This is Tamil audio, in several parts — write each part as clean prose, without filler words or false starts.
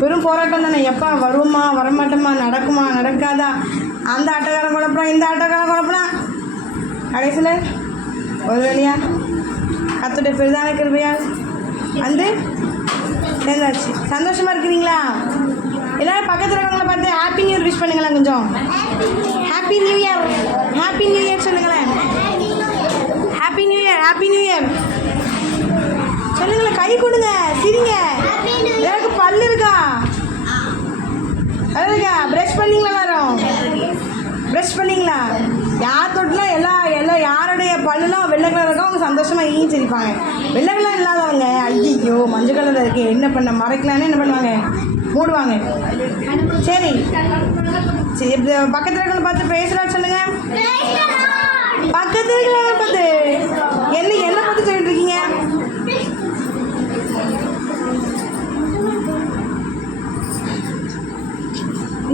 பெரும் போராட்டம் தானே. எப்போ வருமா வரமாட்டோமா, நடக்குமா நடக்காதா, அந்த ஆட்டோக்காரன் குழப்பலாம், இந்த ஆட்டோக்காரன் குழப்பலாம். கடைசியில் ஒரு வழியா கத்துடைய பெரிதான கிருபையால் வந்து சேர்ந்தாச்சு. சந்தோஷமாக இருக்கிறீங்களா? எல்லோரும் பக்கத்தில் இருக்கவங்கள பார்த்து ஹாப்பி நியூ இயர் விஷ் பண்ணுங்களேன். கொஞ்சம் happy new year, happy new year சொல்லுங்களேன். Happy new year, happy new year சொல்லுங்களேன். கை கொடுங்க, சிரிங்க. எனக்கு பல்லு இருக்கா? அது இருக்கா? ப்ரஷ் பண்ணிங்களா? எல்லாரும் ப்ரஷ் பண்ணிங்களா? யார் தொட்டிலாம் எல்லாம் யாருடைய பல்லுலாம் வெள்ளை கலர் இருக்கோ அவங்க சந்தோஷமாக ஈன்னு சிரிப்பாங்க. வெள்ளை கலர் இல்லாதவங்க ஐயோ மஞ்சள் கலரில் இருக்கு என்ன பண்ண மறைக்கலான்னு என்ன பண்ணுவாங்க, மூடுவாங்க. சரி சரி, பக்கத்தில் இருக்கிற பார்த்து பேசுகிறான்னு சொல்லுங்க. பக்கத்தில் இருக்கிற பார்த்து என்ன பார்த்து சொல்லிட்டு இருக்கீங்க?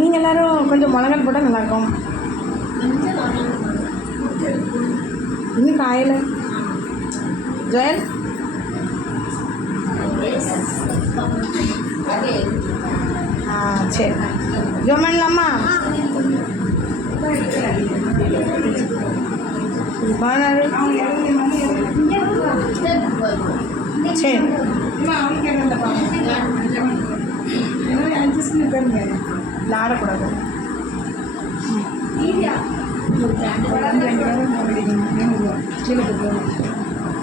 நீங்கள் எல்லோரும் கொஞ்சம் மிளகாய் போட்டால் நல்லாயிருக்கும். இன்னும் காயில் ஜெயல் சரி ஜோம் பண்ணலாமா? சரி ஆடக்கூடாது.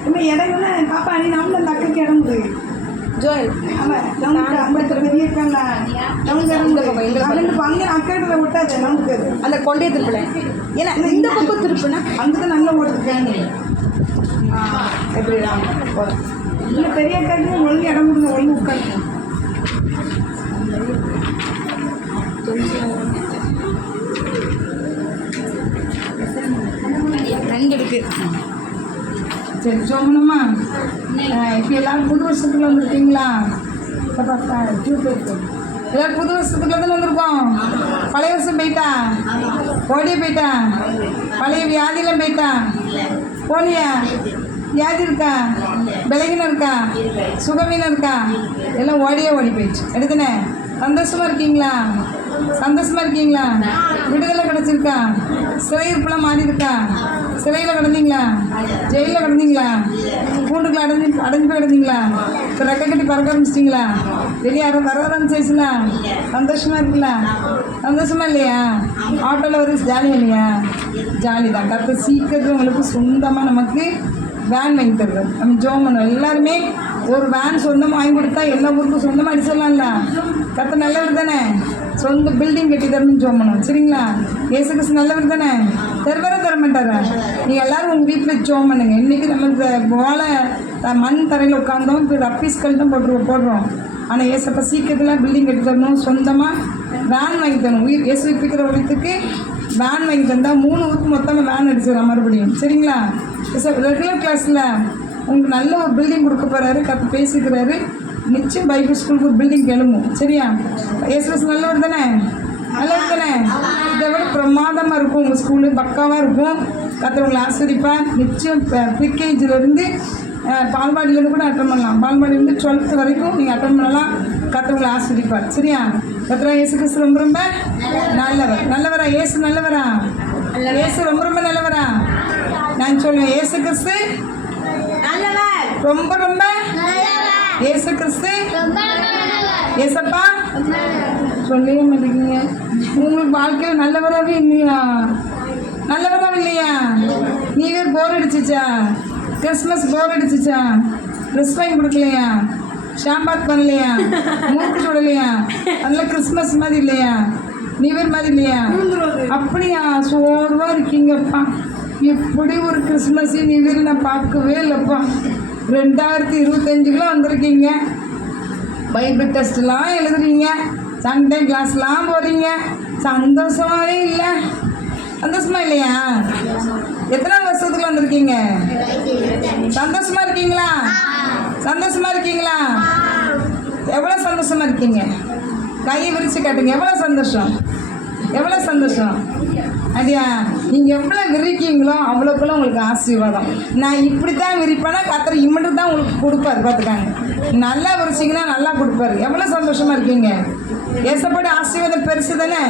இன்னும் இடையில பாப்பா நீ நம்மள அந்த அக்கைக்கு இடம் கொடு ஜோயல். பெரிய இருக்காங்களா அங்கே அக்கறை விட்டாது நமக்கு அந்த கொண்டே திருப்பல. ஏன்னா இந்த பக்கம் திருப்புனா அங்கே தான் நல்லா ஓட்டுருக்காங்க. எப்படி இன்னும் பெரிய அக்காக்கு ஒழுங்கு இடம் கொடுங்க, ஒழுங்கு உட்காந்து ரெண்டு இருக்கு. சரி சோமனம்மா, இப்போ எல்லோரும் புது வருஷத்துக்குள்ள வந்துருக்கீங்களா? எல்லோரும் புது வருஷத்துக்குள்ள தானே வந்திருக்கோம். பழைய வருஷம் போயிட்டா, ஓடியே போயிட்டா, பழைய வியாதியெல்லாம் போயிட்டா, போனியா? வியாதி இருக்கா, விலகினம் இருக்கா, சுகவீனம் இருக்கா, எல்லாம் ஓடியே ஓடி போயிடுச்சு. எடுத்துனே சந்தோஷமாக இருக்கீங்களா? சந்தோஷமாக இருக்கீங்களா? விடுதலை கிடச்சிருக்கா? சிறையிருப்பெல்லாம் மாறி இருக்கா? சிறையில் கிடந்தீங்களா? ஜெயிலில் கிடந்தீங்களா? பூண்டுக்குள்ள அடைஞ்சு போய் கிடந்தீங்களா? இப்போ ரெக்கை கட்டி பறக்க ஆரம்பிச்சிட்டிங்களா? வெளியே யாரும் வர ஆரம்பிச்சிச்சுங்களா? சந்தோஷமாக இருக்குல்ல? சந்தோஷமாக இல்லையா? ஆட்டோவில் ஒரு ஜாலி இல்லையா? ஜாலி தான். கற்று சீக்கிரத்தில் உங்களுக்கு சொந்தமாக நமக்கு வேன் வாங்கி தருது. நம்ம ஜோம் பண்ணுவோம். எல்லாருமே ஒரு வேன் சொந்தமாக வாங்கி கொடுத்தா எல்லா ஊருக்கும் சொந்தமாக அடிச்சிடலாம்ல. கற்று நல்லவர் தானே, சொந்த பில்டிங் கட்டி தரணும்னு ஜோம் பண்ணுவோம். சரிங்களா? ஏசு கிறிஸ்து நல்லவர் தானே, தர மாட்டாரா? நீங்கள் எல்லோரும் உங்கள் வீட்டில் ஜோம் பண்ணுங்க. இன்றைக்கி நமக்கு ஓலை மண் தரையில் உட்காந்தோம், இப்போ ரப்பீஸ்கள் தான் போடுறோம். ஆனால் ஏசப்பா சீக்கிரத்தில் பில்டிங் கட்டி தரணும், சொந்தமாக வேன் வாங்கி தரணும். ஏசு விற்பிக்கிற ஒருத்துக்கு வேன் வாங்கி தந்தால் 3 ஊருக்கு மொத்தமாக வேன் அடிச்சிடலாம் மறுபடியும். சரிங்களா? ரெகுலர் கிளாஸில் உங்களுக்கு நல்ல ஒரு பில்டிங் கொடுக்க போகிறாரு. கற்று பேசிக்கிறாரு. நிச்சயம் பைபிள் ஸ்கூலுக்கு ஒரு பில்டிங் எழும்பும். சரியா? ஏசுஸ் நல்லவர் தானே, நல்லவர் தானே. இதை விட பிரமாதமாக இருக்கும் உங்கள் ஸ்கூலு, பக்காவாக இருக்கும். கற்று உங்களை ஆஸ்வதிப்பார். நிச்சயம் ப்ரீகேஜிலேருந்து பால்வாடியிலேருந்து கூட அட்டன் பண்ணலாம். பால்வாடியிலேருந்து 12th வரைக்கும் நீங்கள் அட்டன் பண்ணலாம். கற்று உங்களை ஆஸ்வதிப்பார். சரியா? கத்திரா இயேசு கிறிஸ்து ரொம்ப ரொம்ப நல்லவர். நல்லவரா? இயேசு நல்லவரா? இயேசு ரொம்ப ரொம்ப நல்லவரா? நான் சொல்லுவேன், இயேசு கிறிஸ்து ரொம்ப ரொம்ப இயேசு கிறிஸ்து ஏசப்பா சொல்லவே மாட்டேங்க. உங்களுக்கு வாழ்க்கையில் நல்லவராகவே இல்லையா? நல்லவராக இல்லையா? நியூ இயர் போர் அடிச்சிச்சா? கிறிஸ்மஸ் போர் அடிச்சிச்சா? ட்ரெஸ் வாங்கி கொடுக்கலையா? ஷாம்பாத் பண்ணலையா? மூக்கு சுடலையா? அதெல்லாம் கிறிஸ்மஸ் மாதிரி இல்லையா? நியூ இயர் மாதிரி இல்லையா? அப்படியா? சோர்வாக இருக்கீங்கப்பா. இப்படி ஒரு கிறிஸ்மஸ் நியூ இயர் நான் பார்க்கவே இல்லைப்பா. 2025 வந்திருக்கீங்க. பைபிள் டெஸ்ட்லாம் எழுதுறீங்க, சண்டே கிளாஸ்லாம் போகிறீங்க. சந்தோஷமாகவே இல்லை. சந்தோஷமா இல்லையா? எத்தனை வருஷத்துக்கு வந்திருக்கீங்க? சந்தோஷமா இருக்கீங்களா? சந்தோஷமா இருக்கீங்களா? எவ்வளோ சந்தோஷமா இருக்கீங்க? கையை விரிச்சு காட்டுங்க. எவ்வளோ சந்தோஷம், எவ்வளோ சந்தோஷம். அப்படியா? நீங்கள் எவ்வளோ விரிக்கீங்களோ அவ்வளோக்குள்ள உங்களுக்கு ஆசீர்வாதம். நான் இப்படி தான் விரிப்பேன்னா கர்த்தர் இம்மட்டு தான் உங்களுக்கு கொடுப்பாரு. பார்த்துக்காங்க, நல்லா விரிச்சிங்கன்னா நல்லா கொடுப்பாரு. எவ்வளோ சந்தோஷமாக இருக்கீங்க. ஏசப்பட ஆசீர்வாதம் பெருசு தானே.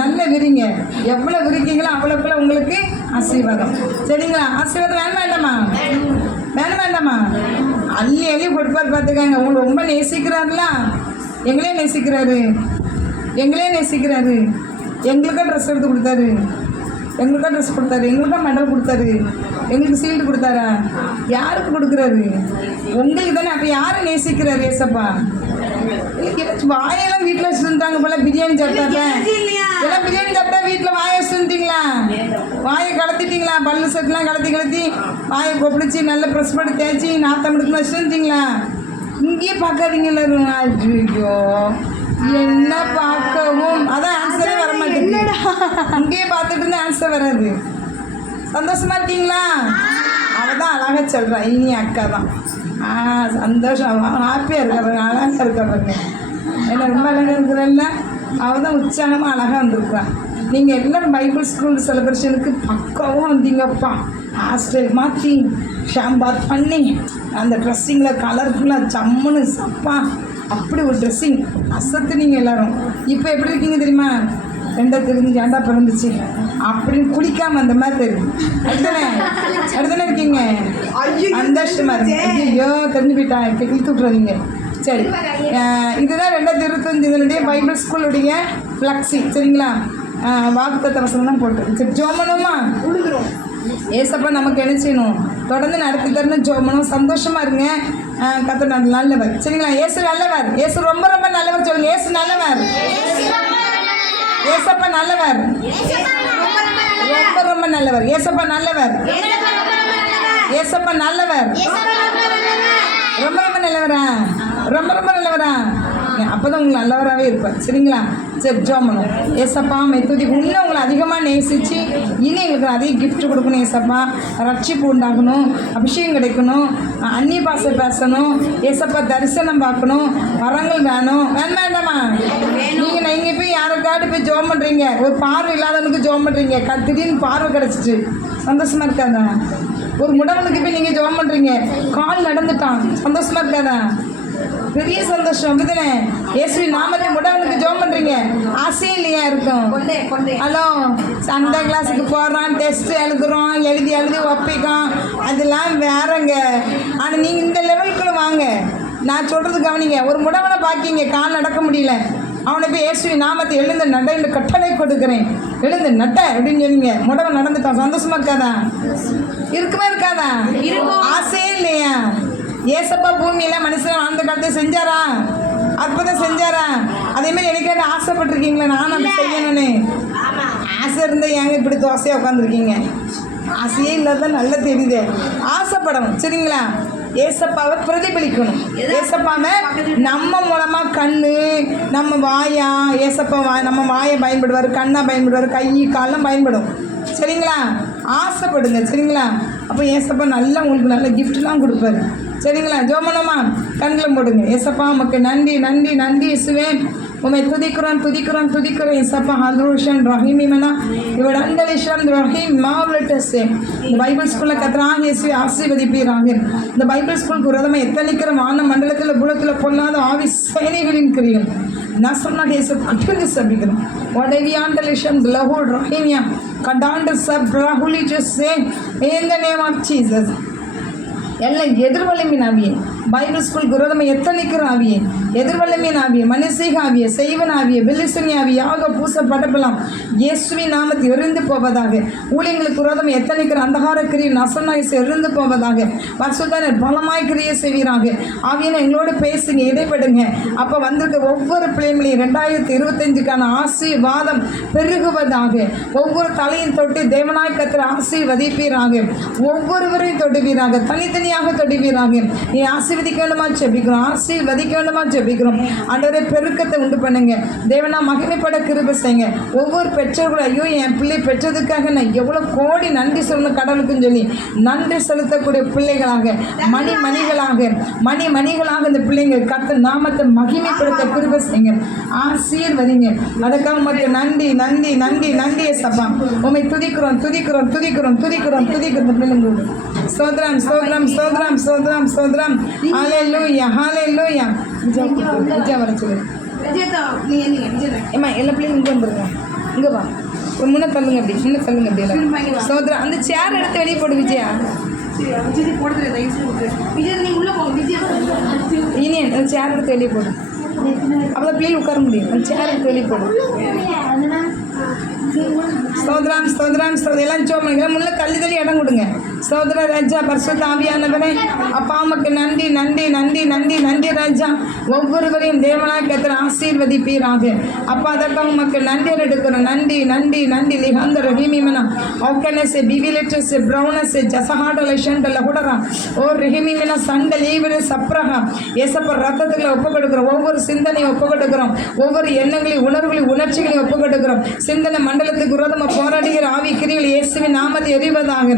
நல்லா விரிங்க. எவ்வளோ விரிக்கீங்களோ அவ்வளோக்குள்ள உங்களுக்கு ஆசீர்வாதம். சரிங்களா? ஆசீர்வாதம் வேணும் வேண்டாமா? வேணும் வேண்டாமா? அள்ளி அள்ளி கொடுப்பாரு. பார்த்துக்காங்க, உங்களை ரொம்ப நேசிக்கிறாருல. எங்களே நேசிக்கிறாரு. எங்களுக்கும் ட்ரெஸ் எடுத்து கொடுத்தாரு. எங்களுக்கும் மெடல் கொடுத்தாரு. எங்களுக்கு சீல்டு கொடுத்தாரா? யாருக்கு கொடுக்குறாரு? உங்களுக்கு தானே. அப்போ யாரை நேசிக்கிறாரு ஏசப்பா? வாயெல்லாம் வீட்டில் வச்சுருந்தாங்க போல. பிரியாணி சாப்பிட்டாங்க எல்லாம். பிரியாணி சாப்பிட்டா வீட்டில் வாயை வச்சுருந்தீங்களா? வாயை கலத்திட்டீங்களா? பல்லு செட்டுலாம் கலத்தி வாயை கொப்பிடிச்சி நல்லா ப்ரெஸ் பண்ணி தேய்ச்சி நாத்தமிடுக்கு வச்சுருந்தீங்களா? இங்கேயே பார்க்காதீங்களா? ஐயோ, என்ன பார்க்கவும் அதான் ஆன்சரே வர மாட்டேங்குது. இங்கேயே பார்த்துட்டு இருந்தா ஆன்சர் வராது. சந்தோஷமா இருக்கீங்களா? அவள் தான் அழகாக சொல்கிறான். இனி அக்கா தான் சந்தோஷம், ஹாப்பியாக இருக்காங்க, அழகாக இருக்காங்க. என்ன ரொம்ப அழகாக இருக்கிறல்ல. அவள் தான் உற்சாகமாக அழகாக வந்திருக்கிறான். நீங்கள் எல்லோரும் பைபிள் ஸ்கூல் செலிப்ரேஷனுக்கு பக்காவும் வந்தீங்கப்பா. ஹாஸ்டல் மாற்றி ஷாம்பாத் பண்ணி அந்த ட்ரெஸ்ஸிங்கில் கலர்ஃபுல்லாக சம்முன்னு சப்பா அப்படி ஒரு ட்ரெஸ்ஸிங் அசத்து. நீங்கள் எல்லோரும் இப்போ எப்படி இருக்கீங்க தெரியுமா? ரெண்டா தெரிஞ்சு ஏண்டா பிறந்துச்சு அப்படின்னு குளிக்காமல் அந்த மாதிரி தெரியும். அடுத்தானே இருக்கீங்க. சந்தோஷமாக இருக்கு. ஐயோ தெரிஞ்சு போயிட்டான். இப்போ கிழித்து விட்றாதீங்க. சரி, இதுதான் 2025 இதனுடைய பைபிள் ஸ்கூலுடைய ஃப்ளக்ஸி. சரிங்களா? வாக்குத்தத்த வசனம் தான் போட்டு. சரி, ஜோமனுமா ஏசப்பா நமக்கு என்ன செய்யணும்? தொடர்ந்து நடத்தி தரணும். ஜோமனும் சந்தோஷமாக இருங்க. கத்த நல்லவர். சரிங்களா? ஏசு நல்லவர். ஏசு ரொம்ப ரொம்ப நல்லவர். சொல்லுங்க, ஏசு நல்லவர். ஏசப்பா நல்லவர். ரொம்ப ரொம்ப நல்லவர். ஏசப்பா நல்லவர். ஏசப்பா நல்லவர். ரொம்ப ரொம்ப நல்லவரா? ரொம்ப ரொம்ப நல்லவரா? அப்போ தான் உங்களுக்கு நல்லவராகவே இருப்பார். சரிங்களா? சரி, ஜோமனும். ஏசப்பா மெத்துதி இன்னும் உங்களை அதிகமாக நேசித்து இன்னும் எங்களுக்கு அதிக கிஃப்ட் கொடுக்கணும். ஏசப்பா ரட்சிப்பு உண்டாகணும், அபிஷேகம் கிடைக்கணும், அந்நிய பாஷை பேசணும். ஏசப்பா தரிசனம் பார்க்கணும், வரங்கள் வேணும். வேண்டாமா? நீங்கள் போய் யாருக்காட்டு போய் ஜோம் பண்ணுறீங்க. ஒரு பார்வை இல்லாதவனுக்கு ஜோம் பண்ணுறீங்க. திடீர்னு பார்வை கிடச்சிட்டு சந்தோஷமாக இருக்காதா? ஒரு முடவனுக்கு போய் நீங்கள் ஜோம் பண்ணுறீங்க. கால் நடந்துட்டான். சந்தோஷமாக இருக்காதா? பெரிய சந்தோஷம். அப்படிதானே? இயேசுவின் நாமத்தை முடவனுக்கு ஜோம் பண்ணுறீங்க. ஆசையும் இல்லையா இருக்கும்? ஹலோ, சண்டே கிளாஸுக்கு போடுறான், டெஸ்ட் எழுதுகிறோம், எழுதி ஒப்பிக்கும், அதெல்லாம் வேறங்க. ஆனால் நீங்கள் இந்த லெவலுக்குள்ள வாங்க. நான் சொல்கிறது கவனிங்க. ஒரு முடவனை பார்க்கிங்க, கால் நடக்க முடியல. அவனை போய் இயேசுவின் நாமத்தை எழுந்து நட என்று கட்டளை கொடுக்குறேன், எழுந்து நட்ட அப்படின்னு சொன்னீங்க. முடவன் நடந்துட்டான். சந்தோஷமா இருக்காதா? இருக்காதா? ஆசையே இல்லையா? ஏசப்பா பூமியில மனுஷன் வாழ்ந்த காலத்தை செஞ்சாரா? அற்புதம் செஞ்சாரா? அதே மாதிரி எனக்காக ஆசைப்பட்டிருக்கீங்களா? நானும் அப்படி செய்யணும்னு ஆசை இருந்தா ஏங்க இப்படி தோசையாக உட்காந்துருக்கீங்க? ஆசையே இல்லாதான் நல்லா தெரியுது. ஆசைப்படணும். சரிங்களா? ஏசப்பாவை பிரதிபலிக்கணும். ஏசப்பாவை நம்ம மூலமாக கண்ணு, நம்ம வாயா, ஏசப்பா நம்ம வாயை பயன்படுவார், கண்ணா பயன்படுவார், கை காலெலாம் பயன்படும். சரிங்களா? ஆசைப்படுங்க. சரிங்களா? அப்போ ஏசப்பா நல்லா உங்களுக்கு நல்ல கிஃப்ட்லாம் கொடுப்பாரு. சரிங்களா? ஜோமனமா கண்ணில் போடுங்க. ஏசப்பா நமக்கு நன்றி நன்றி நன்றி. இயேசுவே உண்மை துதிக்கிறோம். ஏசப்பா ஹல்ரோஷன் ரஹீமிமனா இவட அண்டலிஷன் ரஹீம் மாவலட்டஸே. இந்த பைபிள் ஸ்கூலில் கத்துறாங்க. இயேசுவே ஆசீர்வதிப்பீராங்க. இந்த பைபிள் ஸ்கூலுக்கு விரோதமாக எத்தனைக்கிற வான மண்டலத்தில் புலத்தில் பொல்லாத ஆவி சேனைகளின் கிரியும் நசர்னா இயேசு கட்டுண்டு சபிக்கிறோம். உடவியாண்டலிஷன் லஹோட் ரஹீமியா கடாண்டு சப் ராகுலிஜஸே in the name of Jesus. எல்லாம் எதிர்வல்லமின் ஆவியே. பைபிள் ஸ்கூலுக்கு விரோதமாக எத்தனைக்கிற ஆவியே, எதிர்வல்லமின் ஆவியே, மனுஷீக ஆவியே, செய்வன் ஆவியே, வில்லிசனி ஆவியே, யாக பூச படப்பெல்லாம் இயேசுவின் நாமத்தை எரிந்து போவதாக. ஊழியங்களுக்கு விரோதமாக எத்தனைக்கிற அந்தகார கிரியை நசனாய்ஸ் எரிந்து போவதாக. பரிசுத்தர் பலமாய் கிரியை செய்வீராக. ஆவியனை எங்களோடு பேசுங்க, இடைப்படுங்க. அப்போ வந்திருக்க ஒவ்வொரு பிள்ளைகளையும் 2025க்கான ஆசீர்வாதம் பெருகுவதாக. ஒவ்வொரு தலையும் தொட்டு தேவனாய் கர்த்தர் ஆசீர்வதிப்பீராக. ஒவ்வொருவரையும் தொடுவீராக, தனித்தனியாக தொடுவீராக. நீ ஆசீர்வதி ஆசீர்வதிக்க வேண்டுமா ஜெபிக்கிறோம். ஆசீர்வதிக்க வேண்டுமா ஜெபிக்கிறோம். ஆண்டவரே பெருக்கத்தை உண்டு பண்ணுங்க. தேவனா மகிமைப்பட கிருபை செய்யுங்க. ஒவ்வொரு பெற்றோர்களும் ஐயோ என் பிள்ளை பெற்றதுக்காக நான் எவ்வளோ கோடி நன்றி சொல்லணும் கடவுளுக்குன்னு சொல்லி நன்றி செலுத்தக்கூடிய பிள்ளைகளாக மணிகளாக இந்த பிள்ளைங்க கர்த்தர் நாமத்தை மகிமைப்படுத்த கிருபை செய்யுங்க. ஆசீர்வதிங்க. அதுக்காக மட்டும் நன்றி நன்றி நன்றி நன்றி சபா. உண்மை துதிக்கிறோம் துதிக்கிறோம் துதிக்கிறோம் துதிக்கிறோம் துதிக்கிறோம் பிள்ளைங்களோடு. சோதரம் சோதரம் சோதரம் சோதரம் சோதரம். ஹல்லேலூயா ஹல்லேலூயா. விஜயா வர சொல்லு. ஏம்மா எல்லா பிள்ளைங்க இங்கே வந்துருங்க. இங்கே வா. முன்ன தள்ளுங்க அப்படி முன்ன தள்ளுங்க அப்படி எல்லாம். சோதரம் அந்த சேர் எடுத்து வெளியே போடு விஜயா. இனி அந்த சேர் எடுத்து வெளியே போடு. அப்போதான் பிள்ளைகள் உட்கார முடியும். அந்த சேர் எடுத்து வெளியே போடு. ஸ்தோத்ரம் ஸ்தோத்ரம் ஸ்தோத்ரம். எல்லாம் சோமனுங்க முன்ன தள்ளி இடம் கொடுங்க. சோதர ராஜா பரிசுத்த ஆவியானவரே அப்பா உமக்கு நன்றி நன்றி நன்றி நன்றி நன்றி ராஜா. ஒவ்வொருவரையும் தேவனாய் கர்த்தர் ஆசீர்வதிப்பீராக. அப்பா அதற்காக உமக்கு நன்றி எடுக்கிறோம். நன்றி நன்றி நன்றி லிஹந்த ரஹீமிமனா ஓகனஸே பிவிலெட்டஸே ப்ரௌனஸே ஜசஹாடல ஷண்டல ஹுடரா ஓ ரஹீமிமனா சண்டல் ஈவிர சப்ரஹா ஏசப்ப ரத்தத்துக்களை ஒப்பு கொடுக்கிறோம். ஒவ்வொரு சிந்தனையும் ஒப்பு கொடுக்கிறோம். ஒவ்வொரு எண்ணங்களையும் உணர்வுகளையும் உணர்ச்சிகளையும் ஒப்பு கொடுக்கிறோம். சிந்தனை மண்டலத்துக்கு விரோதமாக போராடுகிற ஆவி கிரிகள் இயேசுவின் நாமத்தை எறிவதாக.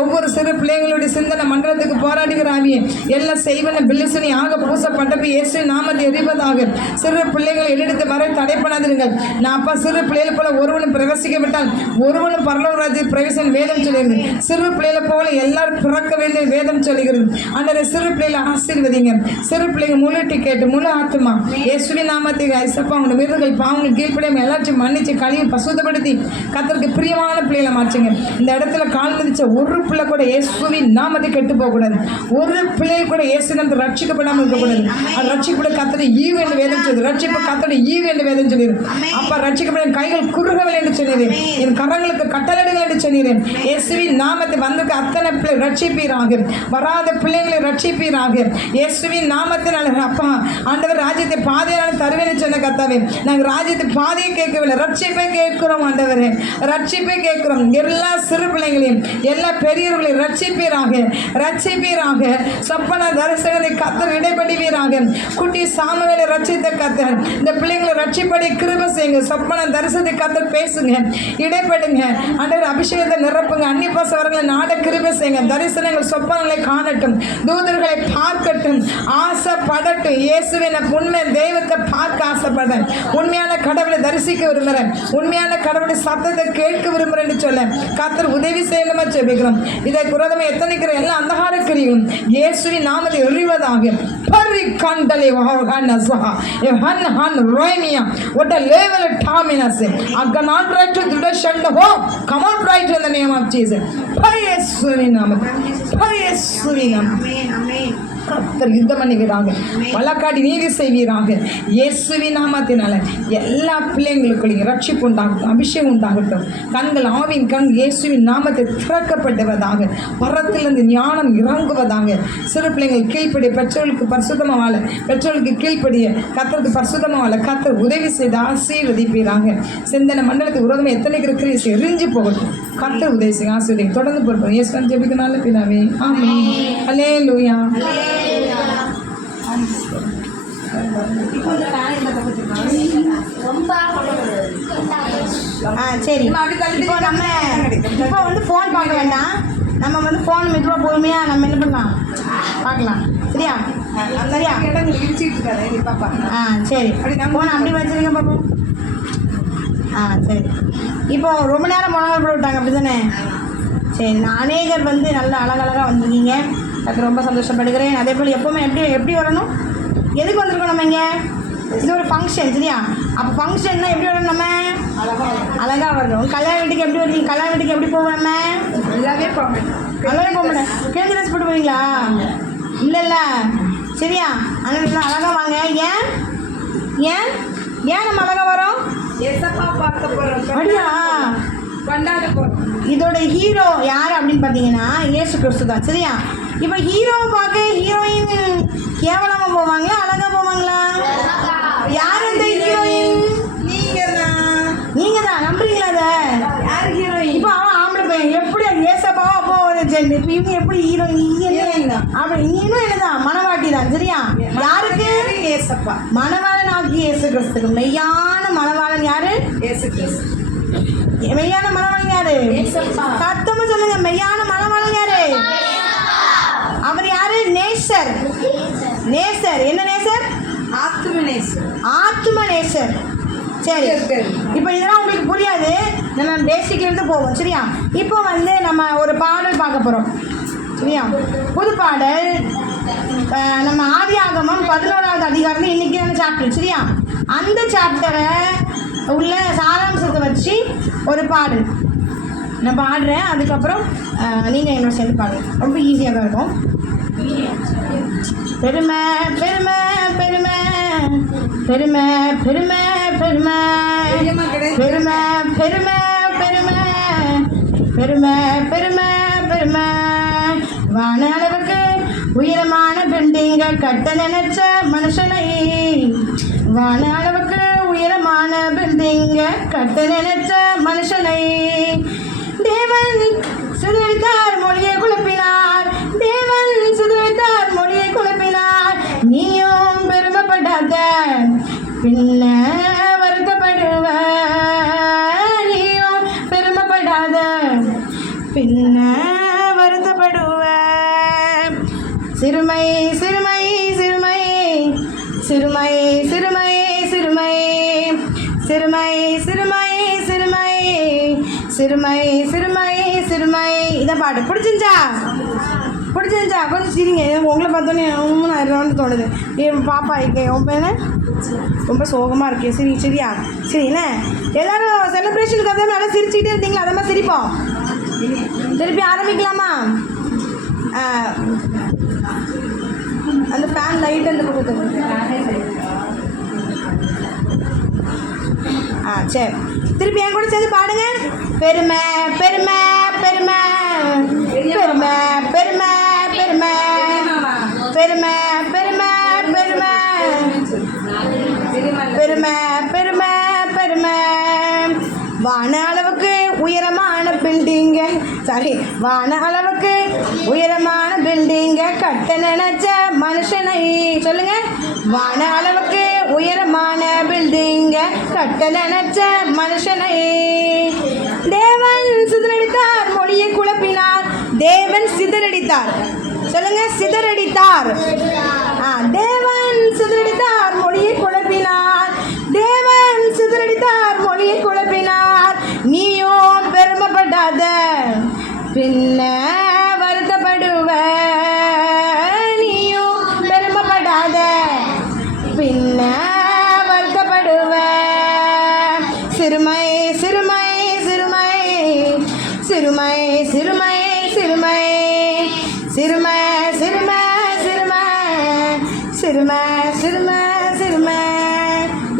ஒவ்வொரு சிறு பிள்ளைங்களுடைய சிந்தனை மண்டலத்துக்கு போராடுகிற ஆவியை எல்லாம் செய்வன பில்லிசனி ஆக பூசப்பட்டப்ப இயேசுவின் நாமத்தை எறிவதாக. சிறு பிள்ளைகளை எடுத்து வரை தடை பண்ணாதீர்கள். நான் அப்பா சிறு பிள்ளைகள் போல ஒருவனும் பிரவேசிக்கப்பட்டால் ஒருவனும் பரலோக ராஜ்யத்தில் பிரவேசம் வேதம் சொல்லுகிறது. சிறு பிள்ளைகளை போல எல்லாரும் பிறக்க வேண்டிய வேதம் சொல்லுகிறது. அந்த சிறு பிள்ளைகளை ஆசீர்வதிங்க. சிறு பிள்ளைங்க முழு டிக்கெட் முழு ஆத்துமா இயேசுவின் நாமத்தை ஐசப்பா அவங்க வீரர்கள் பாவங்கள் கீழ்ப்படையும் எல்லாத்தையும் மன்னிச்சு கழிவு பசுத்தப்படுத்தி கர்த்தருக்கு பிரியமான பிள்ளைகளை மாற்றுங்க. இந்த இடத்துல கால் மிதிச்ச ஒரு பிள்ளை கூட இயேசுவின் நாமத்தை கெட்டு போகக்கூடாது. ஒரு பிள்ளை கூட இயேசு நாமத்தை ரட்சிக்கப்படாமல் இருக்கக்கூடாது. அது ரட்சிக்கப்பட கர்த்தருடைய ஈவு என்று வேதம் சொல்லுது. ரட்சிப்பு கர்த்தருடைய ஈவு என்று வேதம் சொல்லுது. அப்பா ரட்சிக்கப்பட என் கைகள் குறுகவில்லை என்று சொன்னீரேன். என் கரங்களுக்கு கட்டளைகள் என்று சொன்னீரேன். இயேசுவின் நாமத்தை வந்திருக்க அத்தனை பிள்ளை ரட்சிப்பீராக. வராத பிள்ளைகளை ரட்சிப்பீராக. இயேசுவின் நாமத்தினால அப்பா ஆண்டவர் ராஜ்யத்தை பாதையால் தருவேன்னு சொன்ன கர்த்தாவே நாங்கள் ராஜ்யத்தை பாதையை கேட்கவில்லை, ரட்சிப்பை கேட்கிறோம். ஆண்டவரே ரட்சிப்பை கேட்கிறோம். எல்லா சிறு பிள்ளைங்களையும் எல்லா பெரியவர்களையும் ரட்சிப்பீராக ரட்சிப்பீராக. சொப்பன தரிசனத்தை கர்த்தர் இடைப்படுவீராக. குட்டி சாமுவேலை ரட்சித்த கர்த்தர் இந்த பிள்ளைங்களை ரட்சிப்படி கிருபை செய்யுங்க. சொப்பன தரிசனத்தை கர்த்தர் பேசுங்க, இடைப்படுங்க. ஆண்டவர் அபிஷேகத்தை நிரப்புங்க. அன்னிப்பாசவர்களை நாட கிருபை செய்யுங்க. தரிசனங்கள் சொப்பனங்களை காணட்டும், தூதர்களை பார்க்கட்டும், ஆசைப்படட்டும். இயேசுவின் உண்மை தெய்வத்தை பார்க்க ஆசைப்படுறேன். உண்மையான கடவுளை தரிசிக்க விரும்புகிறேன். உண்மையான கடவுளை சத்தத்தை கேட்க விரும்புகிறேன் என்று சொல்ல கர்த்தர் உதவி செய்யணுமா ஜெபிக்கிறோம். இதை குரதமாக எத்தனைக்கிற எல்லா அந்தகார கிரிகளும் இயேசுவின் நாமத்தை எறிவதாக. பரிகண்டலே வஹனஸஹா எஹன் ஹன் ரோய்மியா what a level of dominance I cannot write to the shand ho come on right in the name of Jesus. பரிசுவின் நாமத்தில் பரிசுவின் நாமத்தில் ஆமென். கர்த்தர் யுத்தம் பண்ணுவீராக. வழக்காடி நீதி செய்வீராக. இயேசுவின் நாமத்தினால எல்லா பிள்ளைங்களுக்குள்ளையும் ரட்சிப்பு உண்டாகட்டும், அபிஷேகம் உண்டாகட்டும். கண்கள் ஆவின் கண் இயேசுவின் நாமத்தை திறக்கப்படுவதாக. பரத்திலிருந்து ஞானம் இறங்குவதாக. சிறு பிள்ளைங்கள் கீழ்ப்படிய பெற்றோர்களுக்கு பரிசுத்தமாக வாழ, பெற்றோர்களுக்கு கீழ்ப்படிய கர்த்தருக்கு பரிசுத்தமாக வாழ கர்த்தர் உதவி செய்து ஆசீர்வதிப்பீராக. சிந்தனை மண்டலத்துக்கு விரோதமாக எத்தனை கிரியை எரிஞ்சு போகட்டும். கர்த்தர் உதவி செய்ய ஆசீர்வதி தொடர்ந்து பொறுப்போம். இயேசுவின் ஜெபிக்கனால பிதாவே ஆமென். அல்லேலூயா. சரி, இப்போ நம்ம இப்போ வந்து ஃபோன் பார்க்க வேண்டாம். நம்ம வந்து ஃபோன் மெதுவாக பொறுமையாக நம்ம என்ன பண்ணலாம் பார்க்கலாம். சரியா சரியா பாப்பா. சரி ஃபோன் அப்படி வச்சுருங்க பாப்போம். சரி. இப்போது ரொம்ப நேரம் முழங்கால் போட விட்டாங்க அப்படி தானே? சரி, அநேகர் வந்து நல்ல அழகழகாக வந்திருக்கீங்க. அது ரொம்ப சந்தோஷப்படுகிறேன். அதே போல் எப்போவுமே எப்படி வரணும், எதுக்கு வந்திருக்கோம் நம்ம இங்கே? இது ஒரு ஃபங்க்ஷன் சரியா? அப்போ ஃபங்க்ஷன்னா எப்படி வரணும்? நம்ம அழகாக வரணும். கல்யாண வீட்டுக்கு எப்படி வருவீங்க? கல்யாண வீட்டுக்கு எப்படி போவோம்? நம்ம நல்லாவே போவேன். நல்லாவே போக மாட்டேன். கேள்வி ட்ரெஸ் போட்டு போவீங்களா? இல்லை சரியா? அதனால அழகாக வாங்க. ஏன் ஏன் ஏன் நம்ம அழகாக வரோம்? பார்க்க போகிறோம். அப்படியா? கொண்டாட போகிறோம். இதோட ஹீரோ யார் அப்படின்னு பார்த்தீங்கன்னா இயேசு கிறிஸ்து தான் சரியா? இப்போ ஹீரோவை பார்க்க ஹீரோயின் கேவலமாக போவாங்களா அழகாக போவாங்களா? யார் இந்த ஹீரோயின்? நீங்கள் தான் நம்புறீங்களா? அதை யார் ஹீரோயின்? இப்போ அவன் ஆம்பளை பையன் எப்படி ஏசப்பாவோ அப்போ சரி இப்போ இவங்க எப்படி ஹீரோயின் தான். அப்படி நீனும் என்னதான் மணவாட்டி தான் சரியா? யாருக்கு? ஏசப்பா. மணவாளன் ஆகிய இயேசு கிறிஸ்துக்கு. மெய்யான மணவாளன் யாரு? ஏசு கிறிஸ்து. மெய்யான மணவாளன் யாரு? ஏசப்பா. சத்தமா சொல்லுங்க, மெய்யான மணவாளன் யாரு? அவர் யாரு? நேசர். நேசர் என்ன நேசர்? ஆத்தும நேசர். ஆத்தும நேசர். சரி, இப்போ இதெல்லாம் உங்களுக்கு புரியாது, நம்ம பேசிக்லேருந்து போவோம் சரியா? இப்போ வந்து நம்ம ஒரு பாடல் பார்க்க போகிறோம் சரியா? புது பாடல். நம்ம ஆதியாகமம் 11வது அதிகாரம் இன்றைக்கான சாப்டர் சரியா? அந்த சாப்டரை உள்ள சாராம்சத்தை வச்சு ஒரு பாடல் நான் பாடுறேன். அதுக்கப்புறம் நீங்கள் என்னோட சேர்ந்து பாடுங்க. ரொம்ப ஈஸியாக தான் இருக்கும். பெருமை பெருமை பெருமை பெருமை பெருமை பெருமை பெருமை பெருமை பெருமை பெருமை பெருமை பெருமை வான அளவுக்கு உயரமான பில்டிங்க கட்ட நினைச்ச மனுஷனை, வான அளவுக்கு உயரமான பில்டிங்க கட்ட நினைச்ச மனுஷனை தேவன் சிதறித்தார், மொழியை குழப்பினார். தேவன் சிதறித்தார், மொழியை குழப்பினார். நீயும் பெருமைப்படாத, பின்ன வருத்தப்படுவ. நீயும் பெருமைப்படாத, பின்ன வருத்தப்படுவ. சிறுமை சிறுமை சிறுமை சிறுமை சிறுமை சிறுமை சிறுமை சிறுமை சிறுமை சிறுமை சிறுமை சிறுமை. இதை பாடு. பிடிச்சிருந்தா கொஞ்சம் சிரிங்க. உங்களை பார்த்தோன்னே ரவுண்டு தோணுது. என் பாப்பா இருக்கே உன் பையனை ரொம்ப சோகமாக இருக்கே. சரியா? சரி என்ன எல்லோரும் செலிப்ரேஷனுக்கு அதே நல்லா சிரிச்சுக்கிட்டே இருந்தீங்களா? அதே மாதிரி சிரிப்போம். திருப்பி ஆரம்பிக்கலாமா? அந்த ஃபேன் லைட் அந்த பக்கத்துக்கு. சரி, திருப்பி என் கூட சேர்ந்து பாடுங்க. பெருமை பெருமை பெருமை பெருமை பெருமை பெருமை பெருமை பெருமை பெருமை பெருமை பெருமை பெருமை. வான அளவுக்கு உயரமான பில்டிங்க வான அளவுக்கு உயரமான பில்டிங்க கட்ட நினைச்ச மனுஷனை. சொல்லுங்க, வான அளவுக்கு உயரமான பில்டிங்க கட்ட நினைச்ச மனுஷனை தேவன் சிதறடித்தார், மொழியை குழப்பினார். தேவன் சிதறடித்தார். சொல்லுங்க, சிதறடித்தார். தேவன் சிதறடித்தார், மொழியை குழப்பினார். தேவன் சிதறடித்தார், மொழியை குழப்பினார். நீயும் பெருமைப்படாத, பின்ன வருத்தப்படுவ. நீயும் பெருமைப்படாத, பின்ன வருத்தப்படுவ. சிறுமை சிறுமை சிறுமை சிறுமை சிறுமை சிறுமை சிறுமை சிறுமை சிறுமை சிறுமை சிறுமை சிறுமை.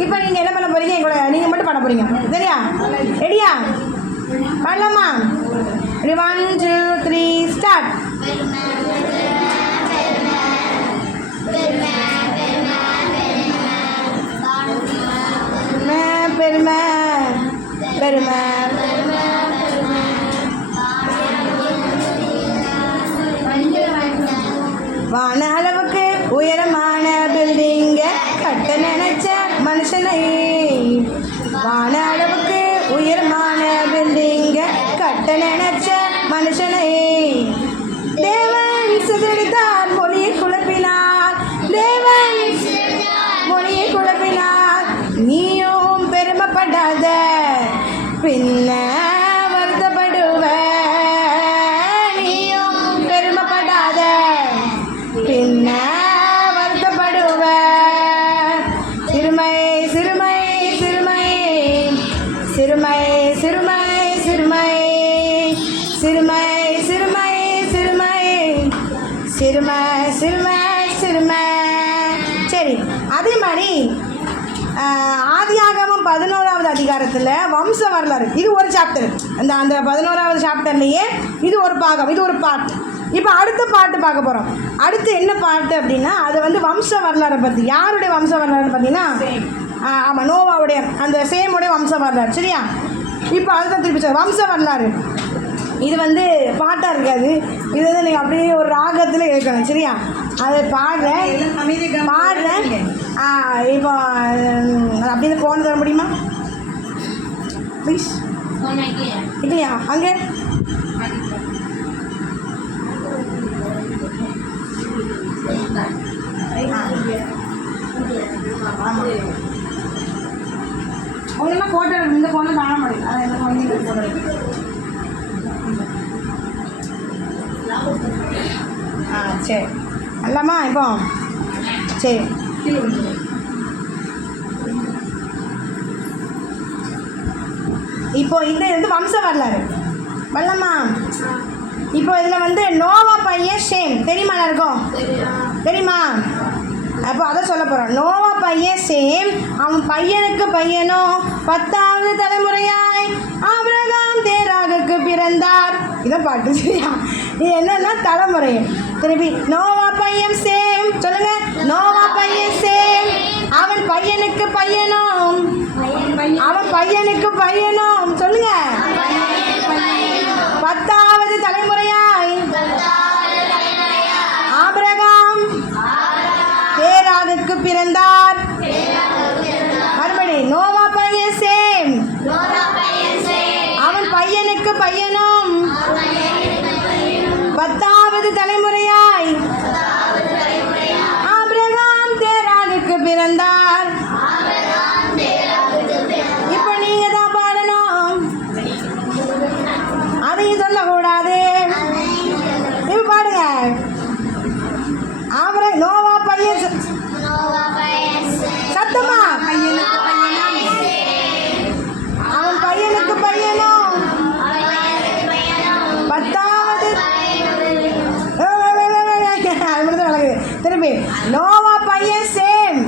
இப்போ நீங்கள் என்ன பண்ண போறீங்க? எங்களோட நீங்கள் மட்டும் பண்ண போறீங்க சரியா? ரெடியா? பண்ணலாமா? 1 2 3 ஸ்டார்ட். பெருமை பெருமை வான அளவுக்கு உயரமான பில்டிங்க கட்ட நினைச்ச மனுஷனை. வான அளவுக்கு உயரமான பில்டிங்க கட்ட நினைச்ச மனுஷனை தேவன் சிதறடித்தார், மொழியை குழப்பினார். தேவன் மொழியை குழப்பினார். நீயும் பெருமைப்படாத, பின்ன வருத்தப்படுவ. நீயும் பெருமைப்படாத, பின்ன வருத்தப்படுவ. சிறுமை சிறுமை சிறுமை சிறுமை சிறுமை சிறுமை சிறுமை சிறுமை சிறுமை சிறுமை சிறுமை சிறுமை. சரி, அதே மாதிரி ஆதியாகமம் 11வது அதிகாரத்தில் வம்ச வரலாறு, இது ஒரு சாப்டர். அந்த 11வது சாப்டர்லேயே இது ஒரு பாகம், இது ஒரு பாட்டு. இப்போ அடுத்த பாட்டு பார்க்க போகிறோம். அடுத்து என்ன பாட்டு அப்படின்னா, அது வந்து வம்ச வரலாறை பற்றி. யாருடைய வம்ச வரலாறு பார்த்தீங்கன்னா, ஆமாம், நோவாவுடைய, அந்த சேமுடைய வம்ச வரலாறு சரியா? இப்போ அதுதான் திருப்பி வம்ச வரலாறு. இது வந்து பாட்டாக இருக்காது. இது வந்து நீங்கள் அப்படியே ஒரு ராகத்தில் இருக்கணும். சரியா? அதை பாடுறேன். இப்போ அப்படியே ஃபோன் தர முடியுமா ப்ளீஸ்? இல்லையா? அங்கே அவங்கெல்லாம் ஃபோட்டோ எடுக்கணும். இந்த ஃபோனில் காண முடியும். அதை என்ன குழந்தைங்க ஃபோட்டோ எடுக்கணும். சரி அல்லம்மா இப்போ சரி இப்போ இந்த வந்து வம்ச வரலாறு வரலாமா? இப்போ இதில் வந்து நோவா பையன் ஷேம் தெரியுமா? இருக்கும் தெரியுமா? அப்போ அதை சொல்ல போகிறோம். நோவா பையன் சேம், அவன் பையனுக்கு பையனும் 10வது தலைமுறையாய் ஆபிரகாம் தேராகுக்கு பிறந்தார். இதை பாட்டு. சரியா? இது என்னன்னா தலைமுறை. திருப்பி நோவா பையன் சேம் சொல்லுங்க. நோவா பையன் சேம், அவன் பையனுக்கு பையனும் சொல்லுங்க 10வது தலைமுறையாய் ஆபிரகாம் தேராகுக்கு பிறந்தார். மறுபடி நோவா பையன் சேம், அவன் பையனுக்கு பையனும் 10வது தலைமுறையாய் ஆபிரகாம் தேராகுக்கு பிறந்தார். இப்போ நீங்க தான் பாடணும், அதையும் சொல்லக்கூடாது. இப்ப பாடுங்க. நோவா பையன் சத்தமா அவன் பையனுக்கு பையனும் 10வது திரும்பி நோவா பையன் சேம்,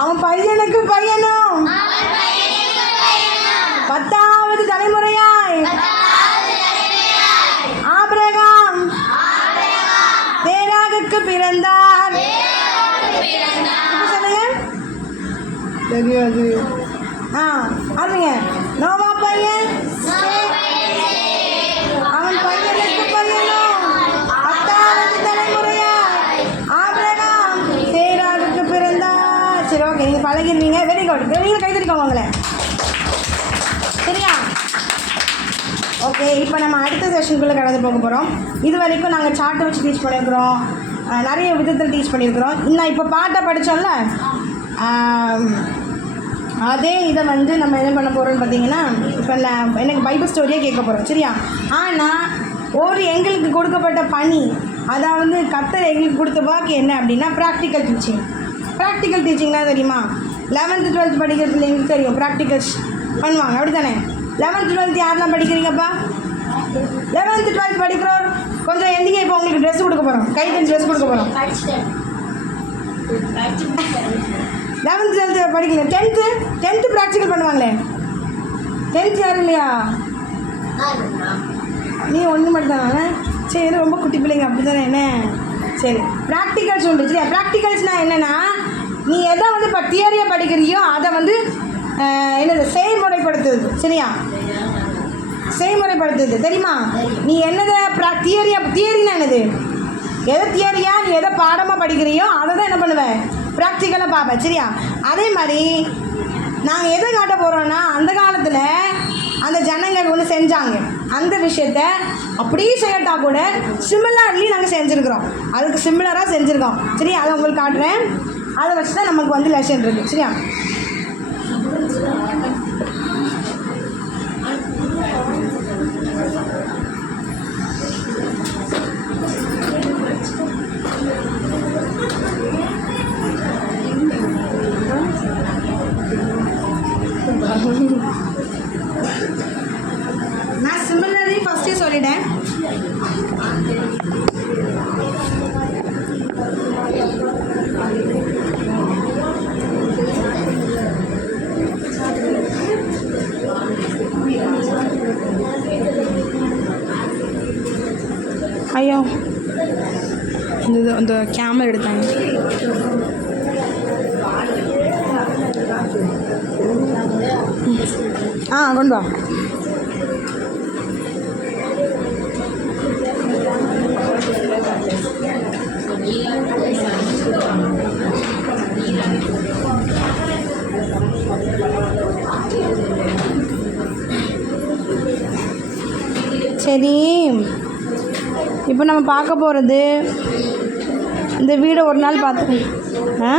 அவன் பையனுக்கு பையனும் 10வது தலைமுறையாய் ஆபிரகாம் தேராகுக்கு பிறந்தார். சொல்லுங்க. தெரியாது. அதுங்க நோவா பையன் அவன் பையனுக்கு பையனும் 10வது தலைமுறையாய் ஆபிரகாம் தேராகுக்கு பிறந்தார். சரி, ஓகே, நீங்கள் பழகிடுவீங்க. Very good. வெளியில் கைத்தறிக்கோங்க உங்களை. சரியா? ஓகே, இப்போ நம்ம அடுத்த செஷனுக்குள்ளே கடந்து போக போகிறோம். இது வரைக்கும் நாங்கள் சார்ட்டை வச்சு டீச் பண்ணியிருக்கிறோம், நிறைய விதத்தில் டீச் பண்ணியிருக்கிறோம். இன்னும் இப்போ பாட்டை படித்தோம்ல, அதே இதை வந்து நம்ம என்ன பண்ண போகிறோம்னு பார்த்தீங்கன்னா, இப்போ எனக்கு பைபிள் ஸ்டோரியே கேட்க போகிறோம். சரியா? ஆனால் எங்களுக்கு கொடுக்கப்பட்ட பணி, அதாவது கர்த்தர் எங்களுக்கு கொடுத்த வாக்கு என்ன அப்படின்னா ப்ராக்டிக்கல் டீச்சிங். ப்ராக்டிக்கல் டீச்சிங்னா தெரியுமா? 11th 12th படிக்கிற பிள்ளைங்களுக்கு தெரியும், ப்ராக்டிகல்ஸ் பண்ணுவாங்க. அப்படி தானே? 11th 12th யாரெல்லாம் படிக்கிறீங்கப்பா? 11th 12th படிக்கிறோம். கொஞ்சம் எந்திங்க. இப்போ உங்களுக்கு ட்ரெஸ் கொடுக்க போகிறோம், கைக்கு ட்ரெஸ் கொடுக்க போகிறோம். 11th 12th படிக்கல. 10th ப்ராக்டிக்கல் பண்ணுவாங்களே. 10th யாரும் இல்லையா? நீ ஒன்று மட்டும் தானே? சரி, ரொம்ப குட்டி பிள்ளைங்க அப்படி தானே? என்ன சரி, ப்ராக்டிகல்ஸ் உண்டு. சரியா? ப்ராக்டிகல்ஸ்னால் என்னென்னா, நீ எதை வந்து இப்போ தியரியாக படிக்கிறியோ அதை வந்து என்னது செய்முறைப்படுத்துது. சரியா? செய்முறைப்படுத்துது. தெரியுமா? நீ என்னதை தியரினா என்னது? எதை தியரியா நீ எதை பாடமாக படிக்கிறியோ அதை தான் என்ன பண்ணுவேன்? ப்ராக்டிக்கலாக பார்ப்பேன். சரியா? அதே மாதிரி நாங்கள் எதை காட்ட போகிறோன்னா, அந்த காலத்தில் அந்த ஜனங்கள் ஒன்று செஞ்சாங்க, அந்த விஷயத்த அப்படியே செய்யட்டா கூட சிமிலர்லி நாங்கள் செஞ்சுருக்குறோம். அதுக்கு சிமிலராக செஞ்சுருக்கோம். சரி, அதை உங்களுக்கு காட்டுறேன். அதை வச்சு தான் நமக்கு வந்து லெசன் இருக்குது. சரியா? நான் சிமிலர்லி ஃபஸ்ட்டே சொல்லிட்டேன். ஐயோ, இந்த கேமரா எடுத்தாங்க. கொண்டு வா. சரி, இப்போ நம்ம பார்க்க போகிறது இந்த வீடை ஒரு நாள் பார்த்து. ஆ,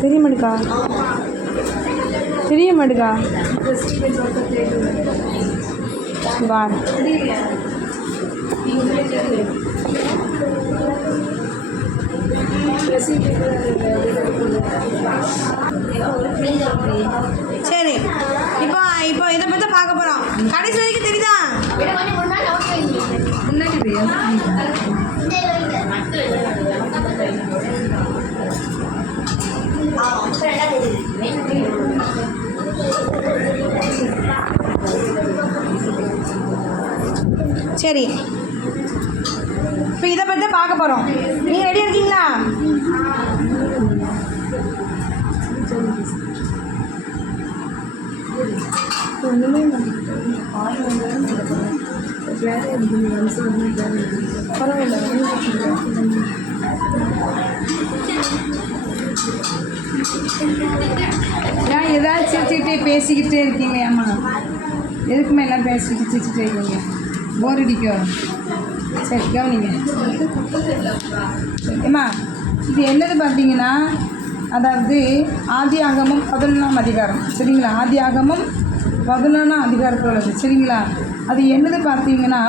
பெரிய மடுக்கா? பெரிய மடுக்கா? வா. சரி, இப்போ இப்போ இதை பற்றி பார்க்க போகிறோம். கடைசி வரைக்கும் தெரியுதா? சரி, இப்போ இதை பற்றி பார்க்க போகிறோம். நீங்கள் ரெடியாக இருக்கீங்களா? ஏன் ஏதாவது சிரிச்சுக்கிட்டே பேசிக்கிட்டே இருக்கீங்க? ஏம்மா எதுக்குமே எல்லாம் பேசிக்கிட்டு சிரிச்சுட்டே இருக்கீங்க? போர் அடிக்கும். சரி கவனிங்க. ஏம்மா இது என்னது பார்த்தீங்கன்னா, அதாவது ஆதியாகமம் 11ஆம் அதிகாரம், சரிங்களா? ஆதியாகமம் 11ஆம் அதிகாரத்தில் உள்ளது, சரிங்களா? அது என்னது பார்த்தீங்கன்னா,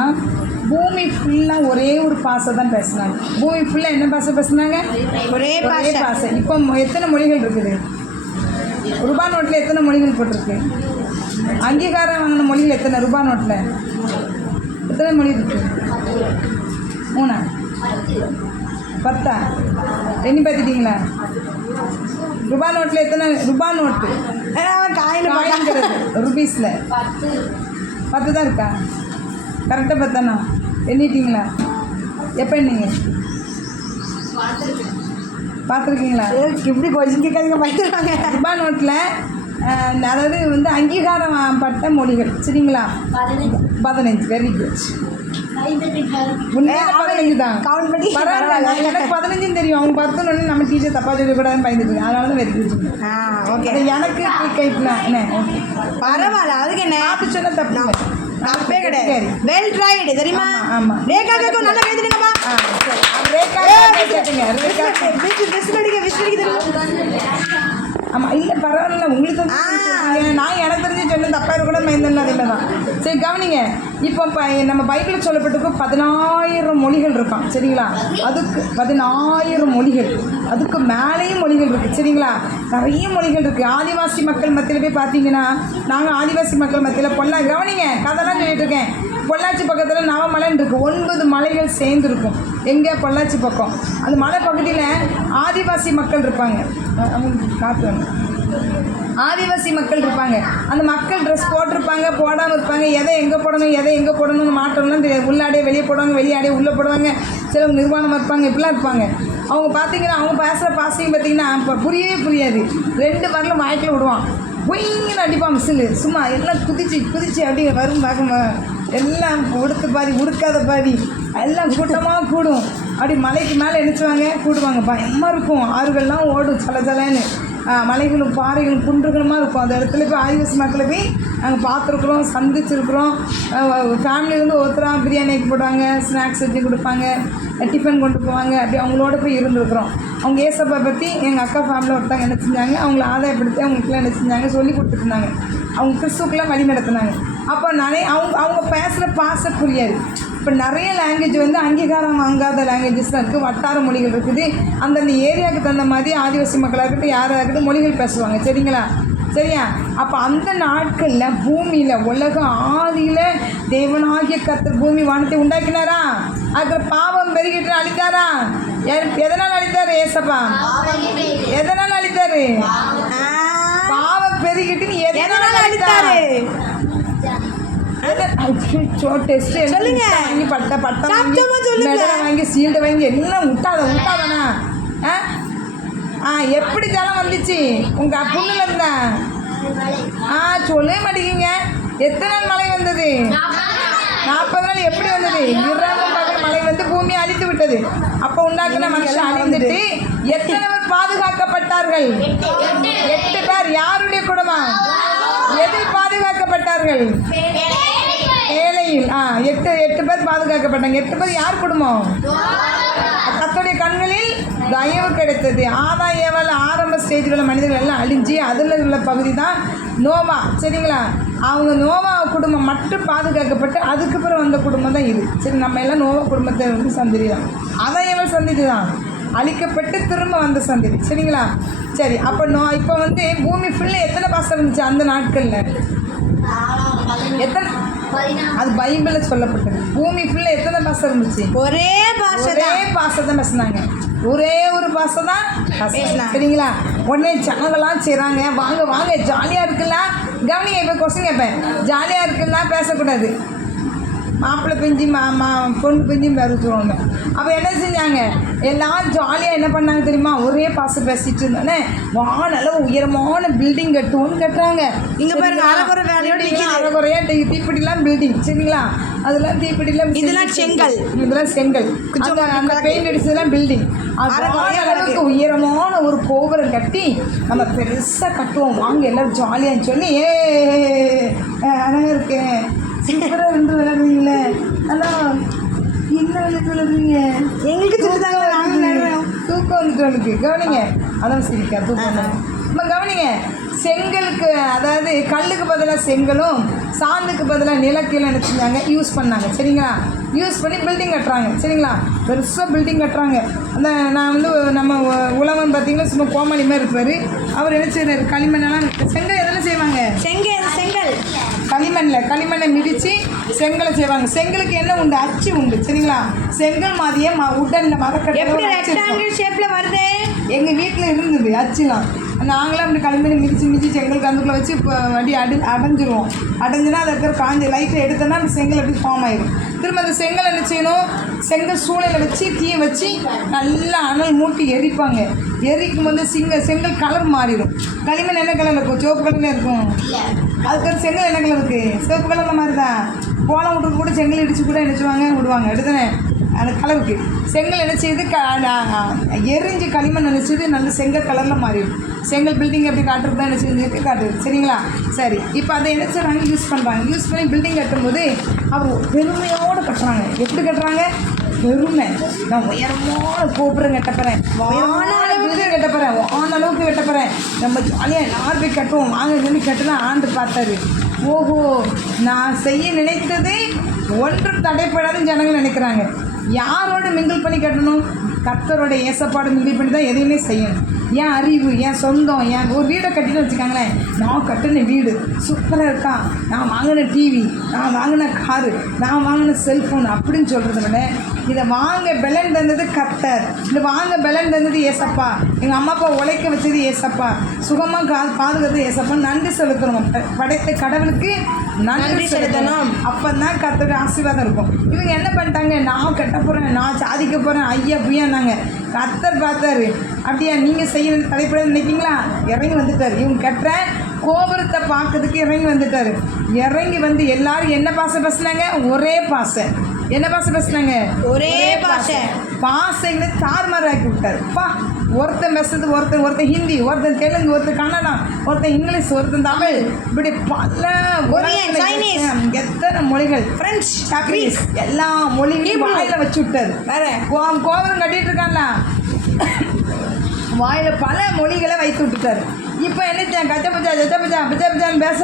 பூமி ஃபுல்லாக ஒரே ஒரு பாசை தான் பேசுனாங்க. பூமி ஃபுல்லாக என்ன பாசை பேசுனாங்க? ஒரே பாசை. இப்போ எத்தனை மொழிகள் இருக்குது? ரூபா நோட்டில் எத்தனை மொழிகள் போட்டிருக்கு? அங்கீகாரம் வாங்கின மொழிகள் எத்தனை? ரூபா நோட்டில் எத்தனை மொழி இருக்கு? 3, 10 எண்ணி பார்த்துட்டிங்களா? ரூபா நோட்டில் எத்தனை? ரூபா நோட்டு காயின்கிறது ருபீஸில் 10 தான் இருக்கா? கரெக்டாக 10 எண்ணிட்டிங்களா? எப்போ எண்ணீங்க? பார்த்துருக்கீங்களா? எப்படி கொஞ்சம் கேட்காதீங்க, பயந்துருவாங்க. ரூபா நோட்டில் அதாவது வந்து அங்கீகாரம் பட்ட மொழிகள், சரிங்களா? 15. Very good. 15 தான். கவுண்ட் பண்ணி பரவாயில்ல, எனக்கு 15 தெரியும். அவங்க 10 நம்ம டீச்சர் தப்பாக சொல்லக்கூடாதுன்னு பயந்துருக்கு. அதனால தான் வெரி குட். ஓகே, எனக்கு கைட்லாம் என்ன ஓகே பரவாயில்ல. அதுக்கு என்ன பார்த்து சொன்ன தப்பு தப்பே கிடையாது. வெல் ட்ரைடு, தெரியுமா? ஆமாம். ரேகா கேட்கும், நல்லா கேட்டுங்கப்பா. ஆமாம், இல்லை பரவாயில்ல, உங்களுக்கு நான் எனக்கு தெரிஞ்சு சொன்ன தப்பாக கூட மைந்தன் அதில் தான். சரி கவனிங்க. இப்போ நம்ம பைபிளில் சொல்லப்பட்டிருக்க 10,000 மொழிகள் இருக்கான், சரிங்களா? அதுக்கு 10,000 மொழிகள், அதுக்கு மேலேயும் மொழிகள் இருக்குது, சரிங்களா? நிறைய மொழிகள் இருக்குது. ஆதிவாசி மக்கள் மத்தியில் போய் பார்த்தீங்கன்னா, நாங்கள் ஆதிவாசி மக்கள் மத்தியில் கவனிங்க, கதைலாம் சொல்லிட்டு இருக்கேன். பொள்ளாச்சி பக்கத்தில் நவமலைன்னு இருக்குது. 9 மலைகள் சேர்ந்துருக்கும். எங்கே? பொள்ளாச்சி பக்கம். அந்த மலை பகுதியில் ஆதிவாசி மக்கள் இருப்பாங்க. அவங்களுக்கு காற்று ஆதிவாசி மக்கள் இருப்பாங்க. அந்த மக்கள் ட்ரெஸ் போட்டிருப்பாங்க, போடாமல் இருப்பாங்க. எதை எங்கே போடணும்னு மாட்டோம்லாம் தெரியாது. உள்ளாடியே வெளியே போடுவாங்க, வெளியாடியே உள்ளே போடுவாங்க. சிலவங்க நிர்வாணமாக இருப்பாங்க, இப்படிலாம் இருப்பாங்க. அவங்க பார்த்தீங்கன்னா, அவங்க பேசுகிற பாசையும் பார்த்தீங்கன்னா இப்போ புரியவே புரியாது. 2 வரலும் வாய்க்கில் விடுவான், பொய்ங்கன்னு அடிப்பான் மிசிலு. சும்மா எல்லாம் குதிச்சு அப்படி வரும் பார்க்க, எல்லாம் உடுத்து பாதி உடுக்காத பாதி எல்லாம் கூட்டமாக கூடும். அப்படி மலைக்கு மேலே நினச்சுவாங்க, கூடுவாங்க. பயமாக இருக்கும். ஆறுகள்லாம் ஓடும் சலன்னு. மலைகளும் பாறைகளும் குன்றுகளுமாக இருக்கும். அந்த இடத்துல போய் ஆதிவாசி மக்களை போய் நாங்கள் பார்த்துருக்குறோம், சந்திச்சிருக்கிறோம். ஃபேமிலியிலேருந்து ஒருத்தராக பிரியாணி ஆக்கி போடுவாங்க, ஸ்நாக்ஸ் செஞ்சு கொடுப்பாங்க, டிஃபன் கொண்டு போவாங்க. அப்படி அவங்களோட போய் இருந்துருக்குறோம். அவங்க ஏசப்பா பற்றி எங்கள் அக்கா ஃபேமிலியில் ஒருத்தவங்க என்ன செஞ்சாங்க, அவங்கள ஆதாயப்படுத்தி அவங்களுக்குலாம் என்ன செஞ்சாங்க, சொல்லி கொடுத்துருந்தாங்க. அவங்க கிறிஸ்துக்கெலாம் வழி நடத்தினாங்க. அப்போ அவங்க பேசுகிற பாச புரியாது. இப்போ நிறைய லாங்குவேஜ் வந்து அங்கீகாரம் வாங்காத லாங்குவேஜஸ்லாம் இருக்குது, வட்டார மொழிகள் இருக்குது. அந்தந்த ஏரியாவுக்கு தகுந்த மாதிரி ஆதிவாசி மக்களாக இருக்கட்டும், யாராக இருக்கட்டும் மொழிகள் பேசுவாங்க, சரிங்களா? சரியா? அப்போ அந்த நாட்களில் பூமியில் உலகம் ஆதியில் தேவனாகிய கர்த்தர் பூமி வானத்தை உண்டாக்கினாரா? அதுக்கு பாவம் பெருகிட்டு அழித்தாரா? எதனால் அழித்தார்? ஏசப்பா எதனால் அழித்தாரு? பாவம் பெருகிட்டு எதனால் அழித்தாரு? வாங்கி சீல்டு வாங்கி எல்லாம் விட்டாதானா? எப்படி ஜலம் வந்துச்சு உங்க புண்ணுல இருந்தா? சொல்லவே மாட்டேங்க. எத்தனை நாள் மழை வந்தது? 40 நாள். எப்படி வந்தது? 20 மழை வந்து பூமியை அழித்து விட்டது. அப்போ உண்டாக்குன மனுஷன் அழிந்துட்டு எத்தனை பேர் பாதுகாக்கப்பட்டார்கள்? 8 பேர். யாருடைய குடும்பம்? எதில் பாதுகாக்கப்பட்டார்கள்? ஏழையில். பாதுகாக்கப்பட்டாங்க. 8 பேர் யார் குடும்பம்? கர்த்தருடைய கண்களில் தயவு கிடைத்தது. ஆதாம் ஏவாள் ஆரம்ப ஸ்டேஜில் மனிதர்கள் எல்லாம் அழிஞ்சு அதில் உள்ள பகுதி தான் நோவா. சரிங்களா? அவங்க நோவா குடும்பம் மட்டும் பாதுகாக்கப்பட்டு அதுக்கப்புறம் வந்த குடும்பம் தான் இது. சரி, நம்ம எல்லாம் நோவா குடும்பத்தை வந்து சந்ததி தான். ஆதாம் ஏவாள் சந்ததி தான் அழிக்கப்பட்டு திரும்ப வந்த சந்ததி. சரிங்களா? சரி, அப்போ இப்போ வந்து பூமி ஃபுல்லாக எத்தனை பாசம் இருந்துச்சு அந்த நாட்களில்? எத்தனை? அது பைபிளில் சொல்லப்பட்டது. பூமி ஃபுல்லாக எத்தனை பாசம் இருந்துச்சு? ஒரே பாஷை தான் பேசுனாங்க. ஒரே ஒரு பாஷை தான் பேசினாங்க. சரிங்களா? உடனே ஜனங்களாம் செய்கிறாங்க, வாங்க வாங்க ஜாலியாக இருக்குல்ல. கவனிங்க, இப்போ கொஸ்டின் கேட்பேன். ஜாலியாக இருக்குல்ல பேசக்கூடாது. மாப்பிள்ளை பெஞ்சு பொண்ணு பெஞ்சும் பேசுவாங்க. அப்போ என்ன செஞ்சாங்க? எல்லாம் ஜாலியாக என்ன பண்ணாங்க தெரியுமா? ஒரே பாசம் பேசிட்டு இருந்தோன்னே நல்ல உயரமான பில்டிங் கட்டுவோன்னு கட்டுறாங்க. இங்கே பாருங்க, அரைக்குறை வேலையோட அரைக்குறையாக தீப்பெட்டிலாம் பில்டிங். சரிங்களா? அதெல்லாம் தீப்பெட்டிலாம், இதெல்லாம் செங்கல், இதெல்லாம் செங்கல், அந்த பெயிண்ட் அடிச்சதெல்லாம் பில்டிங். அளவுக்கு உயரமான ஒரு கோபுரம் கட்டி நம்ம பெருசாக கட்டுவோம், வாங்க எல்லோரும் ஜாலியான்னு சொல்லி அழகாக இருக்கேன் சூப்பராக இருந்து விளையாடுறீங்களே. அதான் என்ன விளையாட்டு விளையாடுறீங்க? எங்களுக்கு சொல்லிட்டாங்க, நாங்கள் தூக்கம் வந்துட்டு எனக்கு. கவனிங்க, அதான் சரிக்கா தூக்கம். நம்ம கவனிங்க, செங்கலுக்கு அதாவது கல்லுக்கு பதிலாக செங்கலும் சாந்துக்கு பதிலாக நிலக்கீழே நினச்சிருந்தாங்க, யூஸ் பண்ணாங்க. சரிங்களா? யூஸ் பண்ணி பில்டிங் கட்டுறாங்க. சரிங்களா? பெருசாக பில்டிங் கட்டுறாங்க. அந்த நான் வந்து நம்ம உழவன் பார்த்தீங்கன்னா சும்மா கோமாளி மாதிரி இருப்பார். அவர் என்ன செய்கிறார்? களிமண்ணெல்லாம் செங்கல் எதெல்லாம் செய்வாங்க? செங்கல் களிமண்ணை மிதித்து செங்கலை செய்வாங்க. செங்கலுக்கு என்ன உண்டு? அச்சு உண்டு. சரிங்களா? செங்கல் மாதிரியே உடனில் மரக்கட்டை ஷேப்பில் வருது. எங்கள் வீட்டில் இருந்தது அச்சுலாம். நாங்களாம் அப்படி களிமண்ணை மிதித்து செங்கல் கந்துக்குள்ளே வச்சு இப்போ வண்டி அடைஞ்சிருவோம். அடைஞ்சுன்னா அதை இருக்கிற காஞ்ச லைட்டை எடுத்தோன்னா அந்த செங்கல் அப்படி ஃபார்ம் ஆயிடும். திரும்ப அந்த செங்கல் என்ன செய்யணும்? செங்கல் சூளையில் வச்சு தீயை வச்சு நல்லா அனல் மூட்டி எரிப்பாங்க. எரிக்கும் போது செங்கல் கலர் மாறிடும். களிமண் என்ன கலரில் இருக்கும்? சிவப்பு கலரில் இருக்கும். அதுக்கு செங்கல் என்ன கலர் இருக்குது? சிவப்பு கலரில் மாதிரி தான். கோலம் விட்டுக்கு கூட செங்கல் இடித்து கூட நினச்சிவாங்க விடுவாங்க. எடுத்தானே அந்த கலருக்கு செங்கல் என்ன செய்யுது? எரிஞ்சு களிமண் நினச்சது நல்ல செங்கல் கலரில் மாறிடும். செங்கல் பில்டிங் எப்படி காட்டுறது தான் என்ன செஞ்சுருக்கு காட்டுறது. சரிங்களா? சரி, இப்போ அதை என்ன செய்கிறாங்க? யூஸ் பண்ணுறாங்க. யூஸ் பண்ணி பில்டிங் கட்டும்போது அவங்க பெருமையோடு கட்டுறாங்க. எப்படி கட்டுறாங்க? பெருமை. நான் உயரமான கோபுரம் கட்டப்போகிறேன், அளவுக்கு கட்டப்போகிறேன், நம்ம ஜாலியாக எல்லாரும் போய் கட்டுவோம் வாங்க சொல்லி கட்டுனா ஆண்டு பார்த்தாரு. ஓஹோ, நான் செய்ய நினைத்தது ஒன்றும் தடைப்படாதுன்னு ஜனங்கள் நினைக்கிறாங்க. யாரோட மிங்கிள் பண்ணி கட்டணும்? கர்த்தரோட ஏசப்பாடு மிங்கிள் பண்ணி தான் எதையுமே செய்யணும். என் அறிவு, என் சொந்தம், என் ஒரு வீடை கட்டின்னு வச்சுக்காங்களேன். நான் கட்டின வீடு சூப்பராக இருக்கா, நான் வாங்கின டிவி, நான் வாங்கின காரு, நான் வாங்கின செல்ஃபோன் அப்படின்னு சொல்கிறத விட இதை வாங்க பெலன் தந்தது கர்த்தர், இந்த வாங்க பெலன் தந்தது ஏசப்பா, எங்கள் அம்மா அப்பா உழைக்க வச்சது ஏசப்பா, சுகமாக பாதுகாத்து ஏசப்பா, நன்றி செலுத்தணும். படைத்த கடவுளுக்கு நன்றி செலுத்தணும். அப்போ தான் கர்த்தருடைய ஆசீர்வாதம் இருக்கும். இவங்க என்ன பண்ணிட்டாங்க? நான் கட்ட போகிறேன், நான் சாதிக்க போகிறேன், ஐயா புய்யானாங்க. கர்த்தர் பார்த்தாரு. அப்படியா நீங்கள் செய்ய தலைப்பட நினைக்கிங்களா? இறங்கி வந்துட்டார். இவங்க கட்டுற கோபுரத்தை பார்க்கறதுக்கு இறங்கி வந்துட்டார். இறங்கி வந்து எல்லாரும் என்ன பாசை பேசுனாங்க? ஒரே பாசை. என்ன பாசை பேசுனாங்க? ஒரே பாசைகளை தாறுமாறு ஆக்கி விட்டார். ஒருத்தன் பேசுறது ஒருத்தன் ஹிந்தி, ஒருத்தன் தெலுங்கு, ஒருத்தன் கன்னடம், ஒருத்தன் இங்கிலீஷ், ஒருத்தன் தமிழ், இப்படி பல சைனீஸ், எத்தனை மொழிகள், பிரெஞ்சு, சைனீஸ், எல்லா மொழிகளையும் வாயில வச்சு விட்டார். வேற கோபுரம் கட்டிட்டு இருக்கான்ல, வாயில் பல மொழிகளை வைத்து விட்டுட்டார். இப்போ என்ன கச்சபச்சான்னு பேச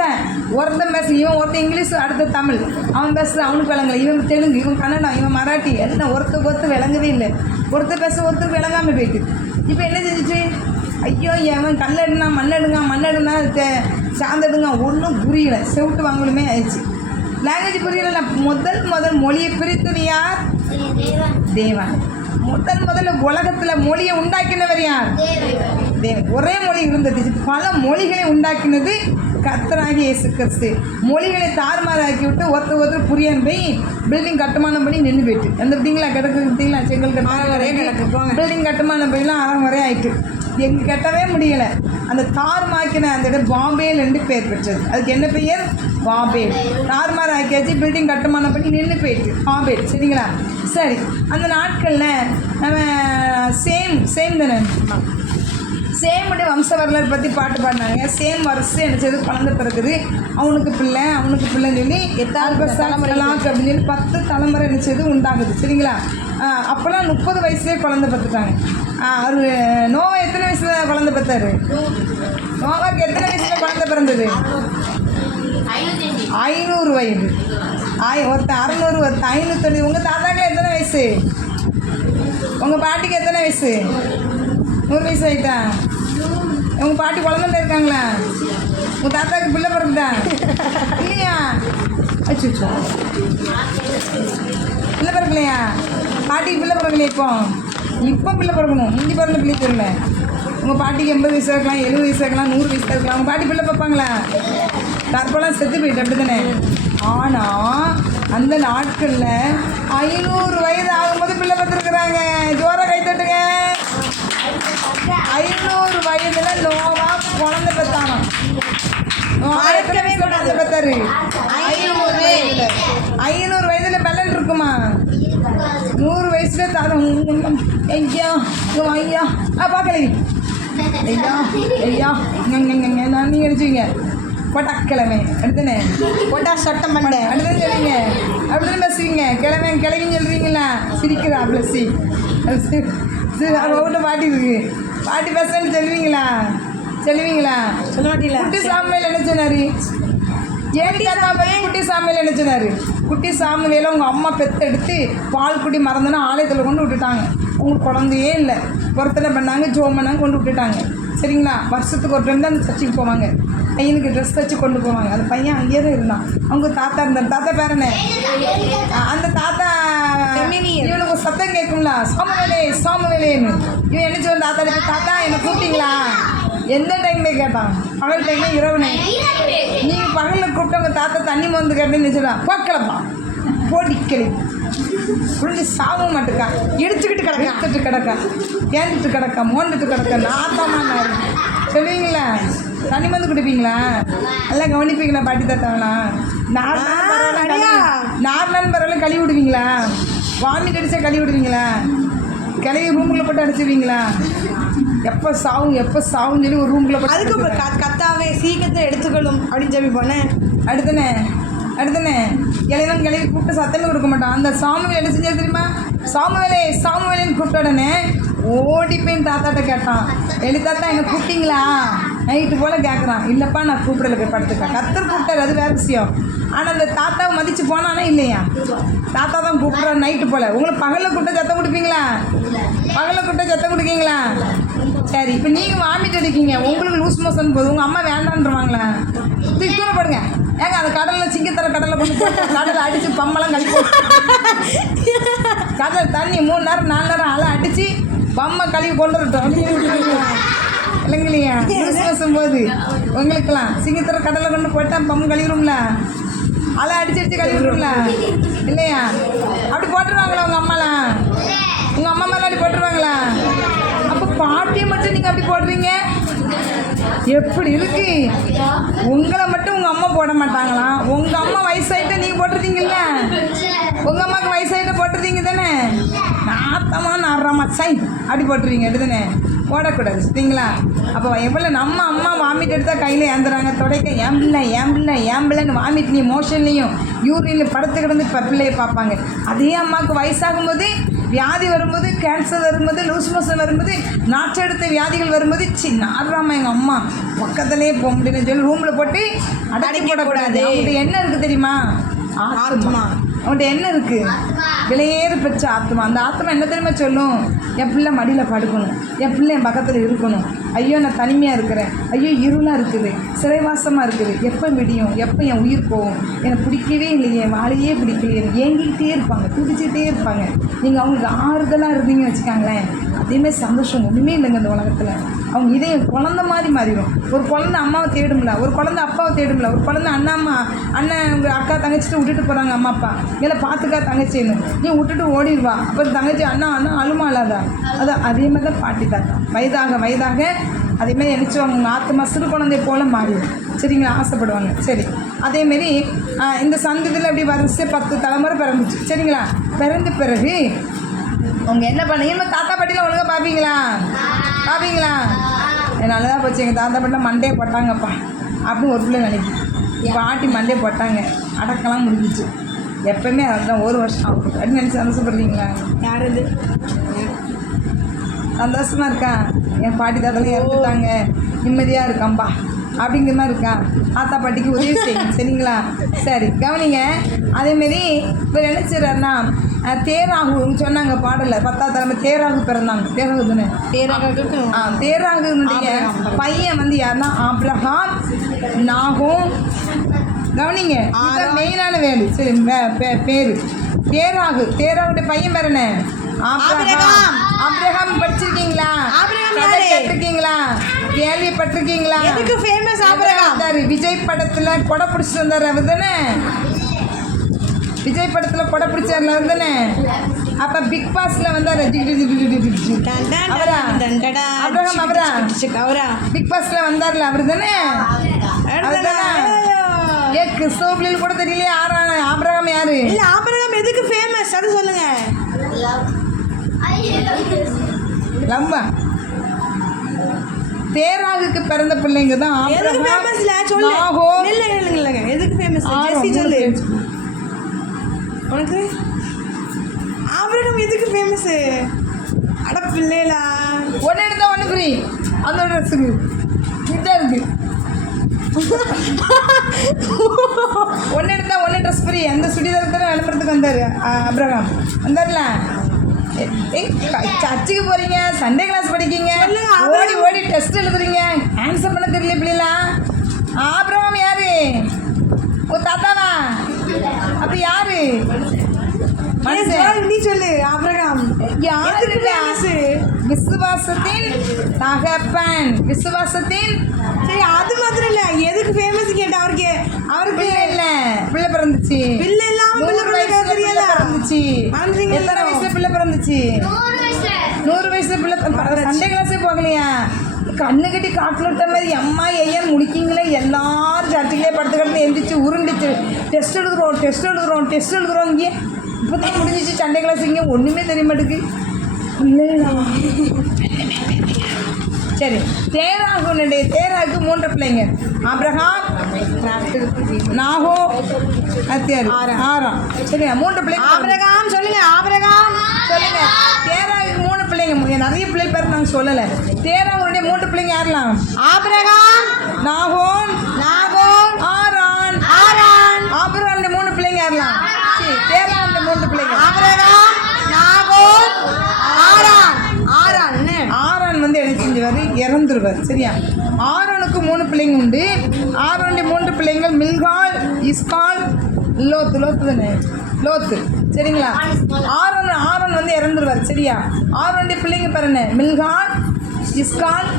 ஒருத்தன் பேச, இவன் ஒருத்தன் இங்கிலீஷ், அடுத்த தமிழ், அவன் பேசுகிற அவனுக்கு விளங்கலை, இவன் தெலுங்கு, இவன் கன்னடம், இவன் மராட்டி, எல்லாம் ஒருத்தருக்கு விளங்கவே இல்லை. ஒருத்தர் பேச ஒருத்தருக்கு விளங்காமல் போயிட்டு இப்போ என்ன செஞ்சிச்சு? ஐயோ அவன் கல்லெடுனா மண்ணெடுனா சாந்தடுங்க, ஒன்றும் புரியலை, செவிட்டு வாங்கலுமே ஆயிடுச்சு. லாங்குவேஜ் புரியல. முதல் மொழியை பிரித்தது யார்? தேவன். முதல்ல உலகத்தில் மொழியை உண்டாக்கினவர் யார்? தேவன். ஒரே மொழி இருந்தது, பல மொழிகளை உண்டாக்கினது கர்த்தராகிய இயேசு கிறிஸ்து. மொழிகளை தாறுமாறாக்கி விட்டு ஒருத்தர் புரியான் போய் பில்டிங் கட்டுமானம் பண்ணி நின்று போயிட்டு வந்துட்டீங்களா? கிடக்குங்களா? செங்கல் கட்டுமான பில்டிங் கட்டுமானம் பண்ணிலாம் அறவரை ஆயிட்டு எங்கே கட்டவே முடியலை. அந்த தாறுமாக்கின அந்த இடம் பாம்பேல் என்று பெயர் பெற்றது. அதுக்கு என்ன பெயர்? பாம்பேல். தாறுமாறு ஆக்கியாச்சு, பில்டிங் கட்டுமானம் பண்ணி நின்று போயிட்டு பாம்பேல். சரிங்களா? சரி, அந்த நாட்களில் நம்ம சேம் தானே, சேமுடைய வம்ச வரலாறு பற்றி பாட்டு பாடினாங்க. சேம் வருஷம் என்ன செய்யுது, குழந்தை பிறகுது, அவனுக்கு பிள்ளைன்னு சொல்லி எத்தாவது தலைமுறைலாக்கு அப்படின்னு சொல்லி 10 தலைமுறை என்ன செய்யுது உண்டாகுது. சரிங்களா? அப்போல்லாம் 30 வயசுலேயே குழந்தை பெற்றுட்டாங்க. அவர் நோவா எத்தனை வயசில் குழந்தை பெற்றாரு? நோவாக்கு எத்தனை வயசில் குழந்தை பிறந்தது? 500 வயது. ஒருத்தன் 600, ஒருத்தன் 530. உங்கள் தாத்தாக்கு எத்தனை வயசு? உங்கள் பாட்டிக்கு எத்தனை வயசு? 100 வயசு ஆகிட்டா? உங்கள் பாட்டி குழந்தை இருக்காங்களா? உங்கள் தாத்தாவுக்கு பிள்ளை பிறகுதா இல்லையா? அச்சோ, பிள்ளை பிறக்கலையா? பாட்டிக்கு பிள்ளை பிறக்கலையா? இப்போ பிள்ளை பிறக்கணும். முந்தி பிறந்த பிள்ளை தெரியல. உங்கள் பாட்டிக்கு 80 வயசாக இருக்கலாம், 70 வயசாக இருக்கலாம், 100 வயசாக இருக்கலாம். உங்கள் பாட்டி பிள்ளை பார்ப்பாங்களா? தற்போலாம் செத்து போயிட்டு அப்படி தானே. ஆனால் அந்த நாட்களில் 500 வயது ஆகும்போது பிள்ளை பார்த்துருக்குறாங்க. ஜோராக கை தட்டுங்க. 500 வயதில் நோவா குழந்தை பெற்றானா? குழந்தை பெற்றாரு 500 வயதில் பலன் இருக்குமா? 100 வயசுல ஐயா ஐயா பார்க்கலை ஐயா நான் நீங்கள் நினச்சிங்க கொட்டாக்கிழமை அடுத்தனே கொட்டா சட்டம் பண்ண அடுத்தது சொல்லுவீங்க. அப்படிதான் பேசுவீங்க. கிழவின்னு சொல்கிறீங்களா? சிரிக்கிறா ப்ளஸ்ஸி அவங்ககிட்ட பாட்டி இருக்கு. பாட்டி பேசுறேன்னு சொல்லுவீங்களா? சொல்ல மாட்டீங்களா? குட்டி சாமியில் என்ன சொன்னார்? குட்டி சாமியில் என்ன சொன்னார்? குட்டி சாமியில் உங்கள் அம்மா பெற்றெடுத்து பால் குடி மறந்துன்னா ஆலயத்தில் கொண்டு விட்டுட்டாங்க. உங்களுக்கு குழந்தையே இல்லை. பொருத்தனை பண்ணாங்க, ஜோம் பண்ணாங்க, கொண்டு விட்டுட்டாங்க. சரிங்களா? வருஷத்துக்கு ஒரு டைம் தான் அந்த சர்ச்சுக்கு போவாங்க. பையனுக்கு ட்ரெஸ் வச்சு கொண்டு போவாங்க. அந்த பையன் அங்கேயே தான் இருந்தான். அவங்க தாத்தா இருந்தார். தாத்தா பேர் என்ன? அந்த தாத்தா இவனுக்கு ஒரு சத்தம் கேட்கும்ல, சாமுவேலேன்னு. இவன் என்ன சொல்ல தாத்தா, தாத்தா என்னை கூப்பிட்டீங்களா? எந்த டைம்ல கேட்டான்? பகல் டைம்ல, இரவு டைம். நீங்கள் பகலில் கூப்பிட்டவங்க தாத்தா தண்ணி மருந்து கேட்டேன்னு சொல்லலாம். போக்கலப்பா போட்டிக்களி புரிஞ்சு சாக மாட்டுக்கா, எடுத்துக்கிட்டு கிடக்கா, ஏந்துட்டு கிடக்கா, மோண்டுட்டு கிடக்கா. நாத்தாமா சொல்லுவீங்களா? தண்ணி மருந்து குடிப்பீங்களா? எல்லாம் கவனிப்பீங்களா? பாட்டி தாத்தாவெல்லாம் 4 நாள் பரவாயில்ல கழுவி விடுவீங்களா? வாமிட் அடித்தா கழுவி விடுவீங்களா? கிளைய ரூமுக்குள்ளே போட்டு அடிச்சுவீங்களா? எப்போ சாவும் சொல்லி ஒரு ரூமுக்குள்ளே போட்டு அதுக்கு கத்தாவே சீக்கிரத்தை எடுத்துக்கணும் அப்படின்னு சொல்லி போனேன். அடுத்தனே இலையெல்லாம் கிளவி கூப்பிட்டு சத்தமே கொடுக்க மாட்டான். அந்த சாமுவேல் என்ன செஞ்சா தெரியுமா? சாமுவேலேன்னு கூப்பிட்ட உடனே ஓடி போய் தாத்தாட்ட கேட்டான், தாத்தா என்னை கூப்பிட்டீங்களா? நைட்டு போல் கேட்குறான். இல்லைப்பா நான் கூப்பிடல, போய் படுத்துக்கேன். கத்தர் கூப்பிட்டாரு, அது வேறு விஷயம். ஆனால் அந்த தாத்தாவை மதித்து போனானே இல்லையா? தாத்தா தான் கூப்பிட்றாரு நைட்டு போல். உங்களை பகலில் கூப்பிட்ட சத்தம் கொடுப்பீங்களா? பகலில் கூப்பிட்ட சத்தம் கொடுக்கீங்களா? சரி, இப்போ நீங்கள் வாமிட்டு அடிக்கீங்க, உங்களுக்கு லூஸ் மோஷன் போகுது, உங்கள் அம்மா வேண்டான்றவாங்களா? தூரப்படுங்க. ஏங்க அந்த கடலில் சிங்கத்தர கடலில் கொண்டு போட்டு கடலை அடித்து பம்பெல்லாம் கழிப்போம். கடல் தண்ணி 3 நேரம் 4 நேரம் அலை அடித்து பம்மை கழுவி கொண்டு வரட்டும் இல்லைங்களையா? கிறிஸ்மஸும் போது உங்களுக்கெல்லாம் சிங்கத்தர கடலை கொண்டு போட்டால் பம்பு கழுவிடும்ல, அலை அடிச்சு கழுவிடும்ல இல்லையா? அப்படி போட்டுருவாங்களா உங்கள் அம்மாலாம்? உங்கள் அம்மா மேலே அப்படி போட்டுருவாங்களா? அப்போ பாட்டியை மட்டும் நீங்கள் அப்படி போடுறீங்க, எப்படி இருக்கு? உங்களை மட்டும் உங்கள் அம்மா போட மாட்டாங்களாம். உங்கள் அம்மா வயசாயிட்ட நீங்கள் போட்டுருந்தீங்கல்ல, உங்கள் அம்மாவுக்கு வயசாயிட்ட போட்டுருந்தீங்க தானே? நாத்தமாக நாடுறாமா சை அப்படி போட்டுருவீங்க எடுத்துனே, போடக்கூடாது சரிங்களா? அப்போ எவ்வளோ நம்ம அம்மா வாமிட் எடுத்தால் கையில் ஏந்துறாங்க, தொடைக்க ஏம்பிள்ளைன்னு வாமிட் நீ மோஷன்லேயும் யூரின்லையும் படுத்து கிடந்து இப்போ பிள்ளையை பார்ப்பாங்க. அதே அம்மாவுக்கு வயசாகும்போது வியாதி வரும்போது, கேன்சர் வரும்போது, லூஸ் மோஷன் வரும்போது, நாற்றெடுத்த வியாதிகள் வரும்போது நாடுறாமா எங்கள் அம்மா பக்கத்துலேயே போக முடியும்னு சொல்லி ரூமில் போட்டு அடைக்க போடக்கூடாது. அவங்கள்ட்ட என்ன இருக்குது தெரியுமா? ஆத்மா. அவன்கிட்ட என்ன இருக்குது? விலையேறு பெற்ற ஆத்மா. அந்த ஆத்மா என்ன தெரியுமா சொல்லும்? என் பிள்ளை மடியில் படுக்கணும், என் பிள்ளை என் பக்கத்தில் இருக்கணும். ஐயோ நான் தனிமையாக இருக்கிறேன், ஐயோ இருளாக இருக்குது, சிறைவாசமாக இருக்குது, எப்போ விடியும், எப்போ என் உயிர் போகும், எனக்கு பிடிக்கவே இல்லையே, வாழையே பிடிக்கலையே, ஏங்கிக்கிட்டே இருப்பாங்க, துடிச்சிக்கிட்டே இருப்பாங்க. நீங்கள் அவங்களுக்கு ஆறுதலாக இருந்தீங்கன்னு வச்சுக்காங்களேன், அதேமாதிரி சந்தோஷம் ஒன்றுமே இல்லைங்க இந்த உலகத்தில். அவங்க இதே குழந்த மாதிரி மாறிடும். ஒரு குழந்தை அம்மாவை தேடும்ல, ஒரு குழந்தை அப்பாவை தேடும்ல, ஒரு குழந்தை அண்ணன் உங்கள் அக்கா தங்கச்சிட்டு விட்டுட்டு போகிறாங்க அம்மா அப்பா, இல்லை பார்த்துக்கா தங்கச்சின்னு நீ விட்டுட்டு ஓடிடுவா. அப்போ தங்கச்சி அண்ணா அழுமா இல்லாதா? அதான் அதே மாதிரி தான் பாட்டி தாத்தா வயதாக அதேமாதிரி நினச்சிவாங்க. உங்கள் ஆத்மா சிறு குழந்தை போல் மாறிடும் சரிங்களா? ஆசைப்படுவாங்க. சரி, அதேமாரி இந்த சந்ததியில் அப்படி வரிசை 10 தலைமுறை பிறந்துச்சு சரிங்களா? பிறந்த பிறகு அவங்க என்ன பண்ணீங்க? தாத்தா பாட்டியில் ஒழுங்காக பார்ப்பீங்களா? நல்லதாக போச்சு. எங்கள் தாத்தா பாட்டில் மண்டையை போட்டாங்கப்பா அப்படின்னு ஒரு பிள்ளை நினைக்கும். இப்போ ஆட்டி மண்டையை போட்டாங்க, அடக்கலாம் முடிஞ்சிச்சு. எப்போவுமே அதுதான் ஒரு வருஷம் ஆகும் அப்படின்னு நினச்சி சந்தோஷப்படுறீங்களா? யார் இது? சந்தோஷமாக இருக்கா? என் பாட்டி தாத்தாலாம் இறந்துட்டாங்க, நிம்மதியாக இருக்காம்பா அப்படிங்கிற மாதிரி இருக்கா? தாத்தா பாட்டிக்கு உதவி செய்யுங்க சரிங்களா? சரி கவனிங்க. அதேமாரி இப்போ என்ன செய்கிறாருன்னா தேராகுன்னு சொன்னாங்க பாடலில். 10ஆம் தலைமை தேராகு பிறந்தாங்க. தேராகு தானே? தேராகுனுடைய பையன் வந்து யாருன்னா ஆபிரகாம், நாகூம். கவனிங்க, மெயினான வேலை சரி பேர் தேராகு. தேராகுடைய பையன் பேர் என்ன? ஆபிரகாம். ஆபிரகாம் படிச்சிருக்கீங்களா? கேட்டிருக்கீங்களா? கேள்விப்பட்டிருக்கீங்களா? எதுக்கு ஃபேமஸ் ஆபிரகாம்? விஜய் படத்துல கொடை பிடிச்சிட்டு வந்தார் அவர் தானே? விஜய் படத்துல கொடை பிடிச்சார்ல அவர் தானே? அப்ப பிக் பாஸ்ல வந்தார் அவரா? ஆபிரகாம் அவரா? பிக் பாஸ்ல வந்தார்ல அவர் தானே? ஏ கிறிஸ்தவர்கள் கூட தெரியலையே ஆபிரகாம் யாரு? இல்ல ஆபிரகாம் எதுக்கு ஃபேமஸ் அது சொல்லுங்க. லம்பா தேராகுக்கு பிறந்த பிள்ளைங்க தான் எதுக்கு ஃபேமஸ்ல சொல்லு. இல்ல எதுக்கு ஃபேமஸ் ஜெசி சொல்லு. உனக்கு ஆபிரகாம் எதுக்கு ஃபேமஸ்? அட பிள்ளைகளா ஒன்று எடுத்தா ஒன்று ஃப்ரீ. அந்த ட்ரெஸ்ஸுக்கு இதாக இருக்கு. ஒன்று எடுத்தா ஒன்று ட்ரெஸ் ஃப்ரீ. அந்த சுடிதார் தானே அனுப்புறதுக்கு வந்தார் ஆபிரகாம். வந்தார்ல. சர்ச்சுக்கு போறீங்க, சண்டே கிளாஸ் படிக்கீங்க, ஓடி ஓடி டெஸ்ட் எழுதுறீங்க, ஆன்சர் பண்ண தெரியல இப்படிலாம். ஆபிரகாம் யாரு? ஓ தாத்தாவா? அப்ப யாரு? நீ சொல்லு. ஆபிரகாம் யாரு? விசுவாசத்தின் தகப்பன். விசுவாசத்தின் சரி அது மாத்திரம் இல்ல எதுக்கு ஃபேமஸ் கேட்ட அவருக்கு இல்ல பிள்ளை பிறந்துச்சு. பிள்ளை இல்லாம பிள்ளை பிறந்துச்சு. எத்தனை வயசுல பிள்ளை பிறந்துச்சு? 100 வயசுல பிள்ளை. சண்டே கிளாஸே போகலையா? கண்ணு கட்டி காட்டில் விட்ட மாதிரி அம்மா ஐயன் முடிக்கிங்களே எல்லாரும் சர்ச்சுக்கிலே படுத்து கிடந்து எந்திரிச்சு உருண்டுச்சு. டெஸ்ட் எழுதுறோம் இங்கே இப்போ தான் முடிஞ்சிச்சு சண்டே கிளாஸ். இங்கே ஒன்றுமே தெரிய மாட்டேங்குது. சரி தேராகு 3 பிள்ளைங்க. ஆபிரகாம், நாகோ, ஆறாம். சரியா 3 பிள்ளைங்க. ஆபிரகாம் சொல்லுங்க. ஆபிரகாம் சொல்லுங்க. தேராகு 3 பிள்ளைங்க. நிறைய பிள்ளை பேர் நாங்கள் சொல்லலை. தேராகுடைய 3 பிள்ளைங்க யாரெல்லாம்? ஆபிரகாம், நாகோன், ஆரான். ஆபிரகாமுடைய 3 பிள்ளைங்க யாரெல்லாம்? தேராகுடைய 3 பிள்ளைங்க ஆபிரகாம், நாகோன், ஆரான். வந்து என்ன செஞ்சுவார்? இறந்துருவார். சரியா? ஆரோனுக்கு 3 பிள்ளைங்க உண்டு. ஆரோனுடைய 3 பிள்ளைங்கள் மில்கால், இஸ்கால், லோத்து. சரிங்களா? ஆரோன் வந்து இறந்துருவார். சரியா? ஆரோனுடைய பிள்ளைங்க பேர் என்ன? மில்கால், இஸ்கால்,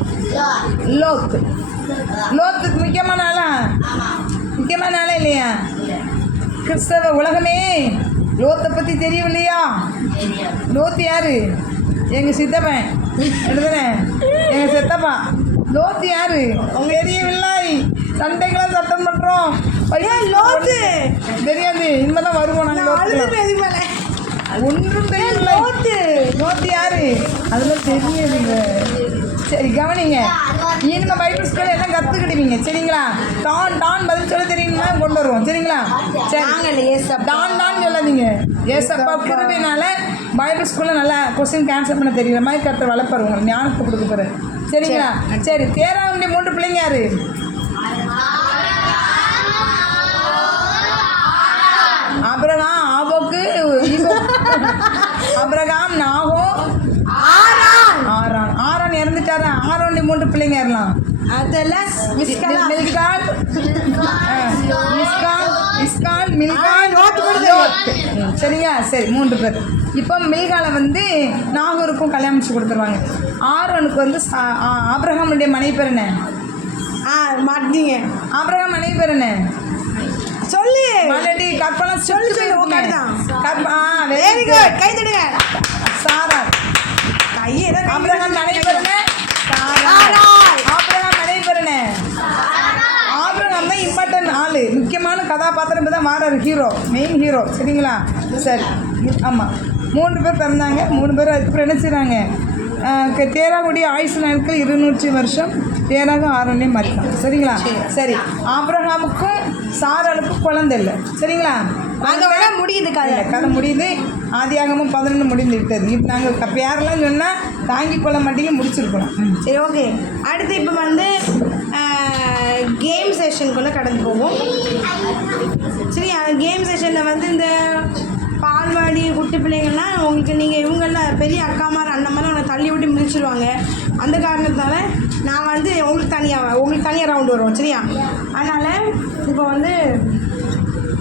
லோத்துக்கு முக்கியமான ஆளா இல்லையா? கிறிஸ்தவ உலகமே லோத்தை பற்றி தெரியும் இல்லையா? லோத்து யாரு? எங்கள் சித்தப்பன் எடுத்துனே, எங்கள் சித்தப்பா. லோத்து யாரு? தெரியவில்லை. சண்டே கிளாஸ் அட்டன் பண்ணுறோம். லோத்து தெரியாது. இனிமேதான் வருவோம் நாங்கள். ஒன்றும் தெரியல. லோத்து யாரு? அதெல்லாம் தெரியல. சரி கவனிங்க. இனிமே பைபிள் ஸ்கூலில் எல்லாம் கற்றுக்கிடுவீங்க. சரிங்களா? டான் பதில் சொல்ல தெரியுமா கொண்டு வருவோம். சரிங்களா? சரி டான் சொல்லாதீங்க. ஏசப்பா கிருபையினால பைபிள் ஸ்கூலில் நல்லா கொஸ்டின் ஆன்சர் பண்ண தெரியுற மாதிரி கற்று வளர்ப்பாரு. உங்களுக்கு ஞானத்தை கொடுக்க போகிறேன். சரிங்களா? சரி தேராவுடைய 3 பிள்ளைங்க யாரு? ஆபிரகாம், ஆபிரகாம், நாகோ, ஆரான் இறந்துட்டாரா? ஆரோனுடைய 3 பிள்ளைங்க யாரெல்லாம்? அதெல்லாம் சரியா? சரி 3 பேர். இப்போ மில்காலை வந்து நாகூருக்கும் கல்யாணம் முடிச்சு கொடுத்துருவாங்க. ஆரோனுக்கு வந்து ஆபிரகாமுடைய மனைவி பேர் என்ன? மாட்டீங்க. ஆபிரகாம் மனைவி பேர் என்ன? சொல்லு. மலடி கற்பனை சொல்லு. Very good. கை தட்டுங்க. சாரா. ஆபிரகாம் மனைவி பேர் என்ன? ஆபிரகாம் மனைவி பேர் என்ன? ஆபிரகாம் தான் இம்பார்ட்டன்ட் ஆளு. முக்கியமான கதாபாத்திரம் தான் மாறாரு. Main hero. சரிங்களா? சரி ஆமாம் 3 பேர் பிறந்தாங்க. 3 பேர் அதுக்கப்புறம் என்ன செய்கிறாங்க? தேராவுடைய ஆயுசு நாட்கள் 200 வருஷம். பேராக ஆரோனையும் மறித்தான். சரிங்களா? சரி. ஆபிரகாமுக்கும் சாராளுக்கும் குழந்தை இல்லை. சரிங்களா? அதோட முடியுது கதை. கதை முடியுது. ஆதியாகமும் 11 முடிந்து விட்டது. இப்போ நாங்கள் பேரெல்லாம் சொன்னால் தாங்கிக் கொள்ள மாட்டேங்க முடிச்சிருக்கலாம். சரி, ஓகே. அடுத்து இப்போ வந்து கேம் செஷனுக்குள்ளே கடந்து போவோம். சரி, அந்த கேம் செஷனில் வந்து இந்த பால்வாடி குட்டி பிள்ளைங்கள்லாம் உங்களுக்கு நீங்கள் இவங்கெல்லாம் பெரிய அக்காமார் அண்ணமாரி அவனை தள்ளி விட்டு மிதிச்சிருவாங்க. அந்த காரணத்தால் நான் வந்து உங்களுக்கு தனியாக ரவுண்டு வருவோம். சரியா? அதனால் இப்போ வந்து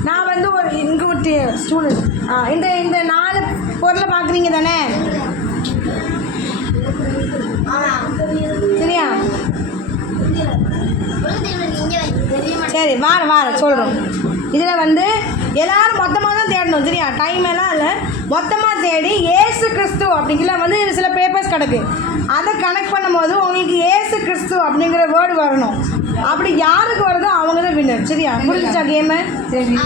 நான் வந்து ஒரு இன்குட்டி ஸ்டூடெண்ட். இந்த 4 பொருளை பார்க்குறீங்க தானே? சரியா? சரி, வார சொல்கிறோம். இதில் வந்து எல்லோரும் மொத்தமாக தான் தேடணும். சரியா? டைம் எல்லாம் இல்லை, மொத்தமாக தேடி ஏசு கிறிஸ்து அப்படிங்கிற வந்து சில பேப்பர்ஸ் கிடக்கு. அதை கனெக்ட் பண்ணும்போது உங்களுக்கு ஏசு கிறிஸ்து அப்படிங்கிற வேர்டு வரணும். அப்படி யாருக்கு வருதோ அவங்க தான் வின்னர். சரியா? புரிஞ்சுச்சா கேமு? சரி.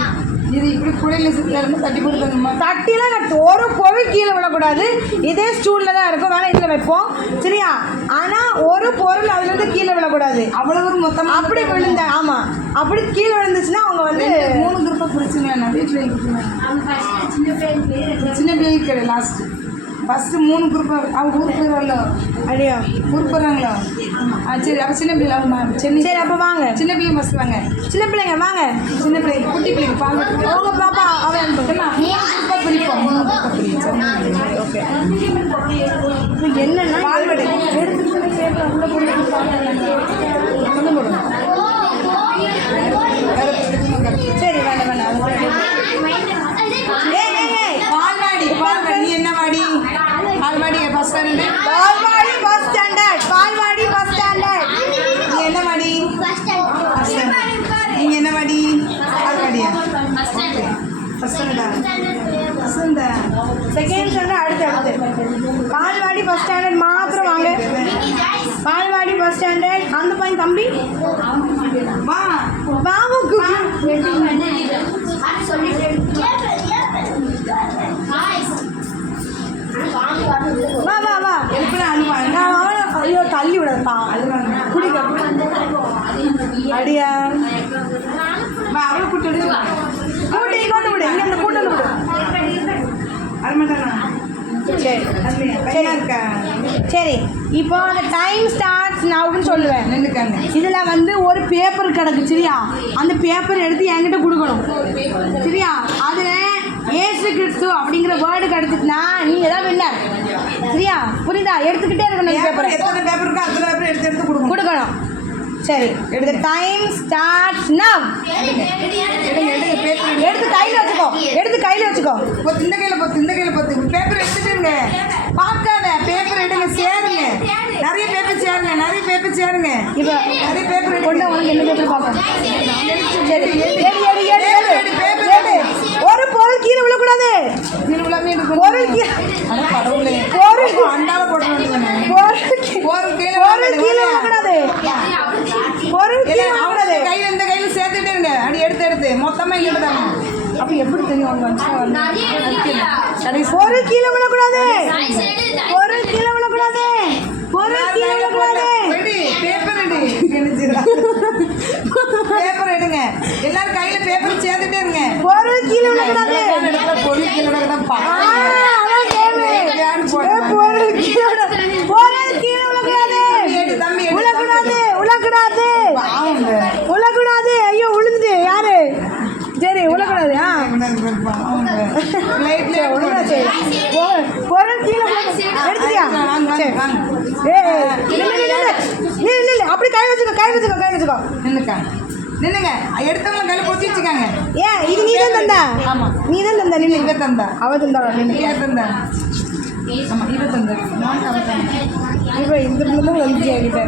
இது இப்படி குழையில் இருந்து தட்டி கொடுக்கணுமா? தட்டிலாம் ஒரு பொருள் கீழே விடக்கூடாது. இதே ஸ்டூலில் தான் இருக்கும். வேணால் இதில் வைப்போம். சரியா? ஆனால் ஒரு பொருள் அதுலேருந்து கீழே விடக்கூடாது. அவ்வளவு மொத்தம் அப்படி விழுந்த ஆமாம், அப்படி கீழே விழுந்துச்சுன்னா அவங்க வந்து 3 குரூப்பாக பிடிச்சிங்களா? வீட்டில் சின்ன பிள்ளைக்கு கிடையாது. ஃபஸ்ட்டு 3 குரூப்பாக அவங்க ஊருக்கு போயிடுவாங்களோ? அடையோ ஊருக்கு போகிறாங்களோ? சரி. அப்போ சின்ன பிள்ளை சென்னை. சரி, அப்போ வாங்க. சின்ன பிள்ளைங்க ஃபஸ்ட்டு வாங்க. சின்ன பிள்ளைங்க வாங்க. சின்ன பிள்ளைங்க குட்டி பிள்ளைங்க பாங்க. அவங்க பாப்பா அவன் அனுப்புலாம் 3 குரூப்பாக பிரிப்போம். 3 குரூப்பாக பிரிப்போம். ஓகே. இப்போ என்னென்னா பால்வடி சரி, வேண்டாம். பால்வாடி நீ என்ன வாடி? பால்வாடி பஸ் ஸ்டாண்டு. பால்வாடி பஸ் ஸ்டாண்டர்ட். நீ என்ன வாடி? நீங்க என்ன வாடி? பால்வாடியா? பஸ் ஸ்டாண்டா? செகண்ட் ஸ்டாண்டர்ட் அடுத்து. பால்வாடி பஸ் ஸ்டாண்டர்ட் மாத்திரம் வாங்க. பால்வாடி பஸ் ஸ்டாண்டர்ட். அந்த பையன் தம்பி வா. பாபுக்கு வா. ஐயோ, தள்ளி விடப்பா. குடிக்க அடியா. அவளை கூட்டு விடு. கொண்டு விடு. இங்கே அந்த கூட்டம் விடு. அரமாட்டானா? சரி, இப்போ அந்த டைம் ஸ்டார்ட்ஸ் நவுன்னு சொல்லுவேன். நின்றுக்காங்க. இதில் வந்து ஒரு பேப்பர் கிடக்கு. சரியா? அந்த பேப்பர் எடுத்து என்கிட்ட கொடுக்கணும். சரியா? அதில் ஏசு கிறிஸ்து அப்படிங்கிற வேர்டு கிடச்சிட்டுனா நீங்கள் தான் வின்னர். சரியா? புரியுதா? எடுத்துக்கிட்டே இருக்கணும். பேப்பர் எத்தனை பேப்பர் இருக்கோ அத்தனை பேப்பர் எடுத்து கொடுக்கணும். சரி, எடுத்து டைம் ஸ்டார்ட்ஸ் நவ். எடுத்து கையில் வச்சுக்கோ. இந்த கையில் பத்து பேப்பர் எடுத்துட்டுங்க. பார்க்காத பேப்பர் எடுங்க. சேருங்க. நிறைய பேப்பர் சேருங்க. இப்போ நிறைய பேப்பர் கொண்டு உனக்கு என்ன பேப்பர் பார்ப்போம். சரி, ஒரு பொருள் கீழே விழக்கூடாது. பொருள் கீழே அண்டால போட்டு கையில் இந்த கையில் சேர்த்துட்டே இருங்க. அப்படி எடுத்து மொத்தமாக இங்கே தரணும். அப்போ எப்படி தெரியும்? பொருள் கீழே விழக்கூடாது. பேப்பர் எடுங்க. எல்லாரும் கையில பேப்பர் சேர்த்துட்டே இருங்க. பொருள் கீழே விழக்கூடாது. பொருள் கீழே உழக்கூடாது. ஐயோ, உளுந்து யாரு? சரி, உழக்கூடாது. பொருள் கீழே எடுத்துட்டியா? அப்படி கை வச்சுக்கோ. நின்னுங்க. எடுத்தவங்க கையில பொத்தி வச்சுக்காங்க. ஏன் இது நீ தான் தந்தா? ஆமா, நீ தான் தந்தா. நின்று இவ தந்தா. அவ தந்தா. தந்தா. ஆமா, இவ தந்தா. இவ இந்த பிள்ளை வந்துச்சு என்கிட்ட.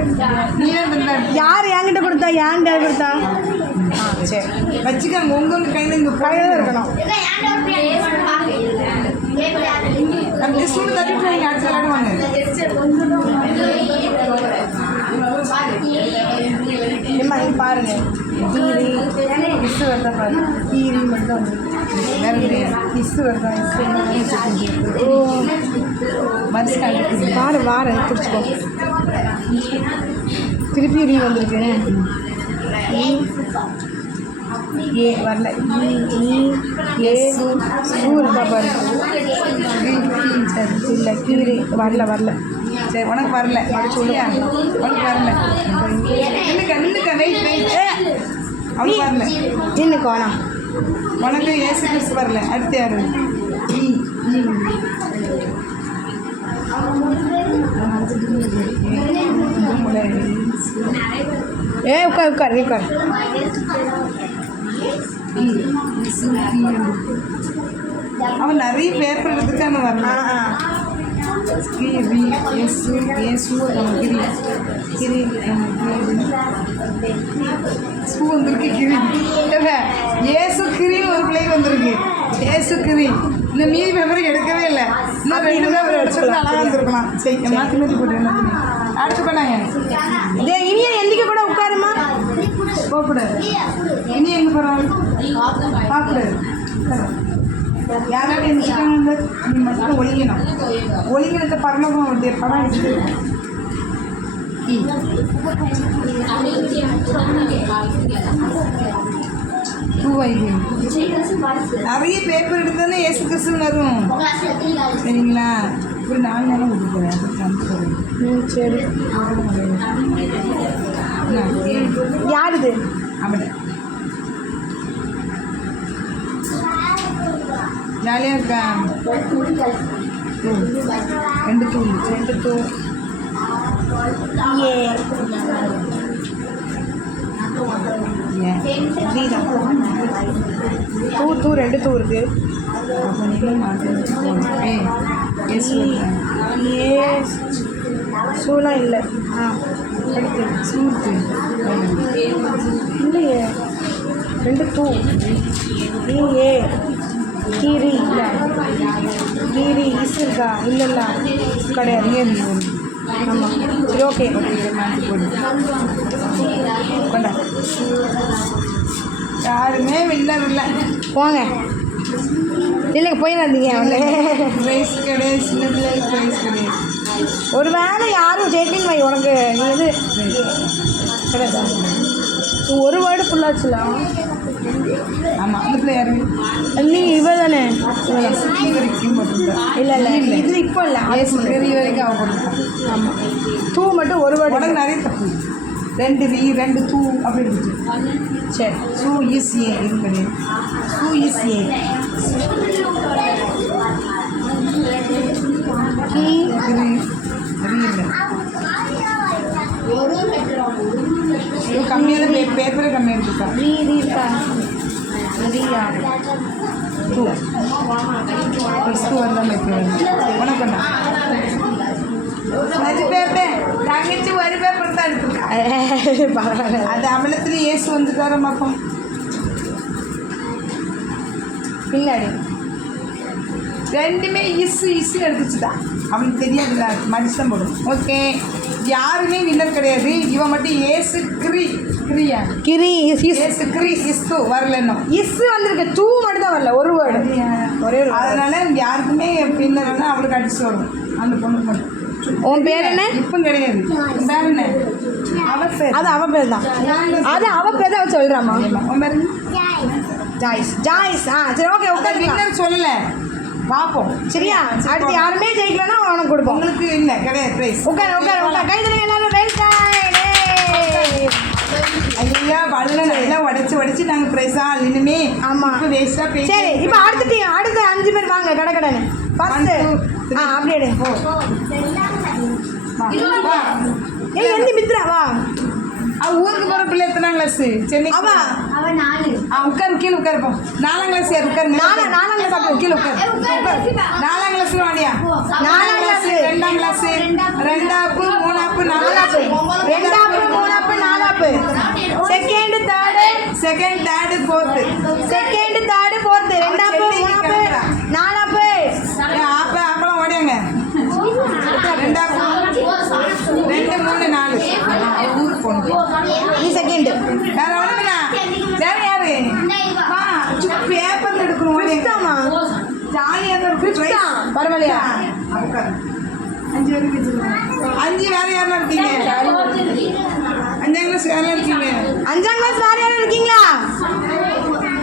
நீ தான் தந்தா. யார் என்கிட்ட கொடுத்தா? ஏன்டா கொடுத்தா? சரி, வச்சுக்காங்க. உங்க கையில இங்க கையில இருக்கணும். நம்ம ஸ்கூல் தட்டிட்டு நீங்க அடுத்து விளையாடுவாங்க. ஏம்மா, இது பாருங்க. கீரி மிஸ்ஸு வருதா பாரு. கீரி மட்டும் வந்து வேற மிஸ்ஸு வருதா? ஓ, மதிச்சு வார பிடிச்சிக்கோ. திருப்பி ரீ வந்திருக்கு. ஏ வரல. ஏ சூ இருக்கா பாரு. சரி இல்லை கீரி வரல. சரி உனக்கு வரல சொல்லியா? உனக்கு வரல. நின்னுக்க வெயிட் அவனுக்கு வரல. நின்னுக்கோ வேணாம். உனக்கு ஏசு கிறிஸ்து வரல. அடுத்து யாரு? ஏ உட்கார். அவன் நிறைய பேப்பர் எடுத்துக்கான வரல. கிரி ஏசு ஏசு கிரி கிரி சூ வந்திருக்கு. கிரி ஏசு கிரின்னு ஒரு பிள்ளைக்கு வந்திருக்கு. ஏசு கிரி. இந்த மீதி பேப்பரை எடுக்கவே இல்லை. இன்னும் 2 பேப்பர் எடுத்துருந்தா அழகாக இருந்திருக்கலாம். சரி மாற்றி போட்டு அடுத்து பண்ணாங்க. இனியா எந்திக்க கூட உட்காருமா. போகக்கூடாது. இனி எங்கே போகிறாங்க? பார்க்கக்கூடாது. யாராவது எந்திரிச்சிட்டாங்க. நீ மட்டும் ஒழிக்கணும். ஒழிங்கினத்தை பரலோகம் வந்து படம் எடுத்து நிறைய பேப்பர் எடுத்தானே ஏசு கிறிஸ்துன்னு வரும். சரிங்களா? ஒரு 4 நேரம் கொடுக்குறேன். சரி யாருது? அவன் ஜாலியாக இருக்கா? 2 தூள் ஏ தூ 2 தூ இருக்கு. ஏ சூலாம் இல்லை. சூத்து இல்லையே 2 தூ. ஏ கீரி இல்லை. கீரி இஸ் இருக்கா? இல்லைல்ல கிடையாது. ஆமாம் சரி ஓகே. கொண்டா. யாருமே வின்னர் இல்லை. போங்க. இல்லைங்க போய் வந்தீங்க. ப்ரைஸ் கிடையாது. சின்ன பிள்ளைகளுக்கு ப்ரைஸ் கிடையாது. ஒரு வேளை யாரும் ஜெயிக்கிங் வை உனக்கு. நீ வந்து கிடையாது. ஒரு வேர்டு ஃபுல்லாச்சுல. ஆமாம் அந்த பிள்ளை யாரு? நீ இவ தானே? வரைக்கும் போட்டுருக்கா? இல்லை இது இப்போ இல்லை. பெரிய வரைக்கும் அவள் போட்டுருக்கான். ஆமாம் தூ மட்டும் ஒரு வேர்டு. உடனே நிறைய தப்பு. 2 வி 2 தூ அப்படி இருந்துச்சு. சரி சூ இஸ் ஏ இது கிடையாது. சூ இஸ் ஏ கம்மியான பேப்பரை கம்மியாக எடுத்துக்கா. இருக்கா? டூ +2 வந்தால் உனக்கு பண்ணா அது பேப்பர் தங்கச்சி ஒரு பேப்பர் தான் எடுத்துருக்கா. பரவாயில்ல. அது அமலத்தில் ஏசு வந்துட்டார பார்ப்போம். பின்னாடி 2மே இசு எடுத்துச்சுதான். அவனுக்கு தெரியாதுல்ல. மனுஷன் போடும். ஓகே யாருமே வின்னர் கிடையாது. இவன் மட்டும் ஏசு கிரியா கிரி ஏசு கிரி இஸ்து வரல. இன்னும் இஸ் வந்திருக்கு. தூ மட்டும் தான் வரல. ஒரு வேர்டு ஒரே ஒரு. அதனால யாருக்குமே வின்னர்னா அவளுக்கு அடிச்சு வரும். அந்த பொண்ணுக்கு மட்டும். உன் பேர் என்ன? இப்போ கிடையாது. பேர் என்ன? அவ பேர். அது அவ பேர் தான். அது அவ பேர் தான் சொல்கிறாமா? உன் பேர் ஜாய்ஸ். சரி ஓகே உட்காந்து. வின்னர் சொல்லலை. பார்ப்போம் சரியா? அடுத்து யாருமே ஜெயிக்கலன்னா உனக்கு கொடுப்போம். உங்களுக்கு இல்லை கிடையாது ப்ரைஸ். உட்கார் கை தருங்க எல்லாரும். ஐயா பல்ல நல்லா உடச்சி நாங்கள் ப்ரைஸா இனிமே. ஆமாம் இப்போ வேஸ்ட்டாக போய். சரி இப்போ அடுத்த 5 பேர் வாங்க கடன்னு. ஃபஸ்ட்டு அப்படியே எடு. எந்த மித்ரா வா. அவ ஊருக்கு போகிற பிள்ளை எத்தனாம் கிளாஸு? சென்னை. அவன் 4. உட்காரு கீழே உட்காருப்போம். 4ஆம் கிளாஸ் யார் உட்காரு? 4ஆம் கிளாஸ் கீழே உட்காரு. 4ஆம் கிளாஸ்ல வாடியா? 4ஆம் கிளாஸ் 2ஆம் கிளாஸ் 2ஆப்பு 3ஆப்பு 4ஆப்பு 2ஆப்பு 3ஆப்பு 4ஆப்பு செகண்ட் தேர்டு 4th 2ஆப்பு 3ஆப்பு 4ஆப்பு ஆப்பெல்லாம் ஓடியாங்க. 2ஆப்பு 2 3 4 ஊருக்கு போகணும். நீ செகண்ட். வேற ஒன்றுண்ணா. வேற யாரு? பேப்பர்ல எடுக்கணும். ஃபிஃப்த்தாமா? ஜாலியாக தான் இருக்கு. பரவாயில்லையா? 5 வரைக்கும் 5 வேற யாரெல்லாம் இருக்கீங்க? கிளாஸ் யாரெல்லாம் இருக்கீங்க? 5ஆம் கிளாஸ் வேறு யாரும் இருக்கீங்களா?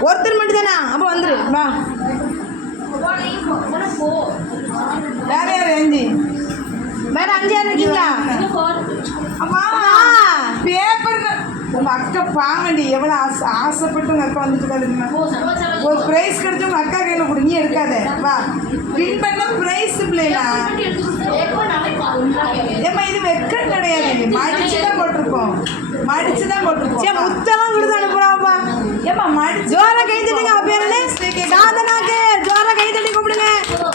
ஒருத்தர் மட்டும் தானா? அப்போ வந்துரு வா. வேற யார் 5? வேற 5 யாரும் இருக்கீங்களா? அம்மா பேப்பர் உங்க அக்கா பாவண்டி எவ்வளோ ஆசைப்பட்டு உங்க அக்கா வந்துட்டு இருக்காதுங்க. ஒரு ப்ரைஸ் கிடைச்சா உங்க அக்கா கையில் கொடு, நீ எடுக்காத. வா வின் பண்ண ப்ரைஸ் பிள்ளைங்களா. ஏம்மா இது வெக்கம் கிடையாது, மடிச்சு தான் போட்டிருக்கோம், மடிச்சு தான் போட்டிருக்கோம். சரி முத்தெல்லாம் கொடுத்து அனுப்புறாப்பா. ஏம்மா மடிச்சு ஜோரா கை தட்டுங்க. பேர் என்ன? சாதனாக்கு ஜோரா கை தட்டி கூப்பிடுங்க.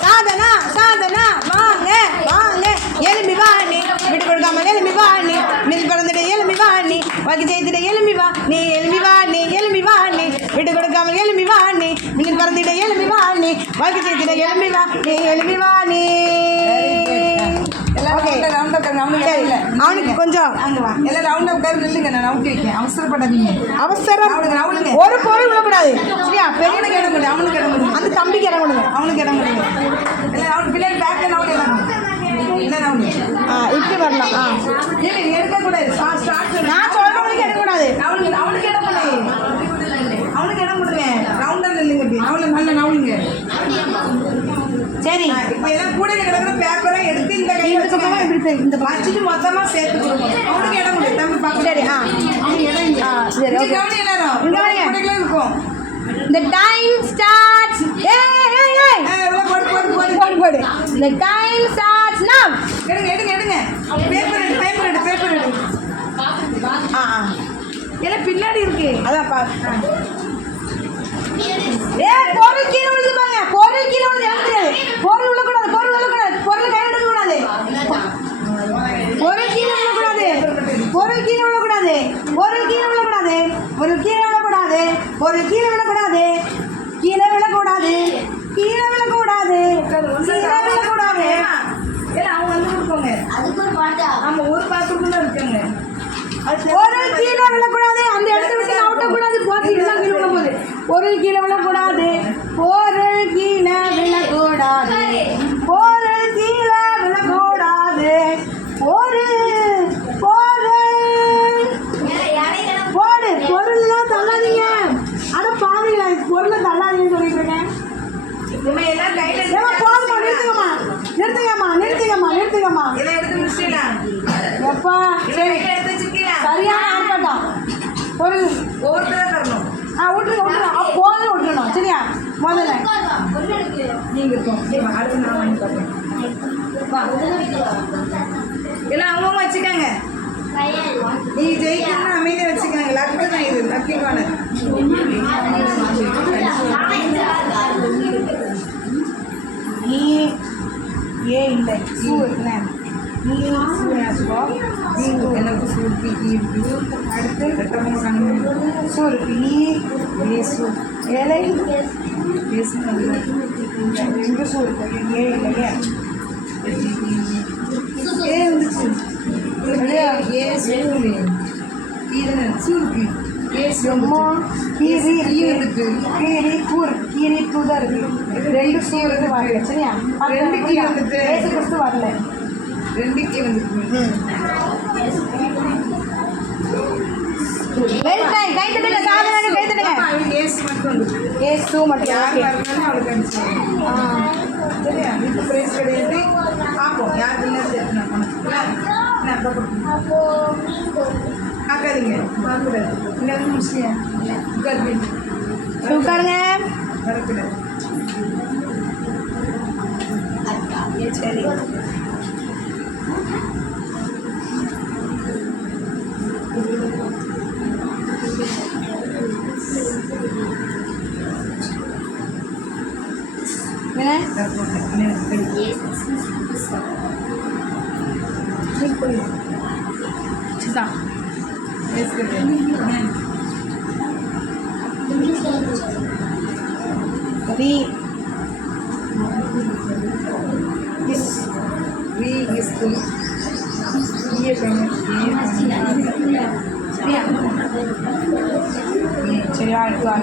சாதனா சாதனா வாங்க வாங்க. எலும்பி வா நீ, விட்டு கொடுக்காம எலும்பி வா நீ, மில் பிறந்துட்டு எலும்பி வா நீ, வாழ்க்கை செய்துட்டு எலும்பி வா நீ, எலும்பி வா நீ, எலும்பி வா நீ, விட்டு கொடுக்காம எலும்பி வா நீ, மில் பிறந்துட்டு எலும்பி வா நீ, வாழ்க்கை செய்துட்டு எலும்பி வா நீ, எலும்பி வா நீ. ஓகே சரி, அவனுக்கு கொஞ்சம் அங்க வா, எல்லாம் ரவுண்டா உட்காரு நில்லுங்க, நான் அவுட்டி வைக்கேன். அவசரப்படாதீங்க, அவசரம். அவனுக்கு ஒரு பொருள் விடக்கூடாது சரியா? பெரியவனுக்கு இடம் கொடுங்க, அவனுக்கு இடம் கொடுங்க, அந்த தம்பிக்கு இடம் கொடுங்க. அவனுக்கு இடம் கொடுங்க. எல்லாம் அவனுக்கு பிள்ளைங்க பேக்கில் ரவுண்ட் எல்லாம் என்ன ரவுண்டு இப்படி வரலாம். இல்லை எடுக்கக்கூடாது. ஸ்டார்ட் நான் சொல்றவங்களுக்கு எடுக்கக்கூடாது. அவனுக்கு இடம் கொடுங்க, அவனுக்கு இடம் கொடுங்க. ரவுண்டாக நில்லுங்க, அப்படி அவனுக்கு நல்ல நவுளுங்க. சரி இப்போ எல்லாம் கூட கிடக்கிற பேப்பரை எடுத்து இந்த கையில் பக்கமா இப்படி இந்த வச்சுட்டு மொத்தமாக சேர்த்து கொடுக்கணும். அவனுக்கு இடம் கொடு, தம்பி பார்க்க. சரி அவனுக்கு இடம் இல்லை. சரி இங்க ஓகே. கவனி எல்லாரும், இங்க கவனிங்க. கூடைக்குள்ள இருக்கும். The time starts. Hey. போடு போடு போடு போடு போடு. The time starts now. எடுங்க எடுங்க எடுங்க. பேப்பர் எடு, பேப்பர் எடு, பேப்பர் எடு. எல்லாம் பின்னாடி இருக்கு. அதான் பா. பொருள் கீழே விழுந்து பாருங்க. பொருள் கீழே விழுந்து எடுத்துரு. பொருள் விழக்கூடாது, பொருள் விழக்கூடாது, பொருள் கையில் எடுக்கக்கூடாது. பொருள் கீழே விழக்கூடாது, பொருள் கீழே விழக்கூடாது, பொருள் கீழே விழக்கூடாது, பொருள் கீழே விழக்கூடாது, பொருள் கீழே விழக்கூடாது, கீழே விழக்கூடாது, கீழே விழக்கூடாது, கீழே விழக்கூடாது. ஏன்னா அவங்க வந்து கொடுப்பாங்க. அதுக்கு ஒரு பாட்டா? நம்ம ஒரு பாத்திரத்துல இருக்காங்க. பொருள் கீழே விழக்கூடாது, அந்த இடத்த விட்டு நவுட்டக்கூடாது. போச்சு எல்லாம் கீழே விழ போகுது. பொருள் கீழே விழக்கூடாது, பொருள் கீழே விழக்கூடாது, பொருள் கீழே விழக்கூடாது, பொருள் பொருள் போடு. பொருள்லாம் தள்ளாதீங்க. அட பாருங்களா, பொருளை தள்ளாதீங்கன்னு சொல்லிட்டு இருக்கேன். நம்ம எல்லாம் கையில ஏமா போதுமா, நிறுத்துங்கம்மா நிறுத்துங்கம்மா நிறுத்துங்கம்மா நிறுத்துங்கம்மா. எல்லாம் எடுத்து முடிச்சிடலா. எப்பா சரி, எடுத்து வச்சிருக்கீங்களா? சரியான ஆர்ப்பாட்டம். பொருள் ஒவ்வொருத்தரா தரணும். விட்டுருங்க விட்டுருங்க. போதும் விட்டுருணும் சரியா? முதல்ல நீங்க இருக்கோம். அடுத்து நான் வாங்கி பார்ப்பேன். எல்லாம் அவங்க வச்சுக்காங்க. நீங்க ஜெயிக்கணும்னா அமைதியா வச்சுக்காங்க. லக்கு தான் இது, லக்கிக்கான. ஏ இல்லை சூ இருக்குண்ணே. நீ சூ வச்சுக்கோ. எனக்கு சூழ்த்தி இருக்கு. அடுத்து சூ இருக்கு. ஏசு ஏழை ஏசு எங்கே சூ இருக்கு? ஏ இல்லையே. ஏ வந்துச்சு. ஏசு இதனை சூருக்கு ஏசு அம்மா கீரி இருக்கு. கீரி கூர் கீரி பூ தான் இருக்கு. 2 சூ இருக்கு வரல சரியா? 2 கீ வந்துட்டு ஏசு கிறிஸ்து வரல. 2 கீ வந்துருக்கு. Very time. கை தட்டுங்க, சாதனை கை தட்டுங்க. ஏசு மட்டும் வந்துருக்கு. ஏசு மட்டும் யார் ஓகே. வரணும்னு அவளுக்கு அனுப்பிச்சு சரியா? இதுக்கு பிரைஸ் கிடையாது. பார்ப்போம் யார் வின்னர் ஆக்காதீங்க, பார்க்கக்கூடாது. இங்கே வந்து முடிச்சியா உட்காரு உட்காருங்க. வரக்கூடாது. சரி இதுதான் ரி சரியா இருக்கா?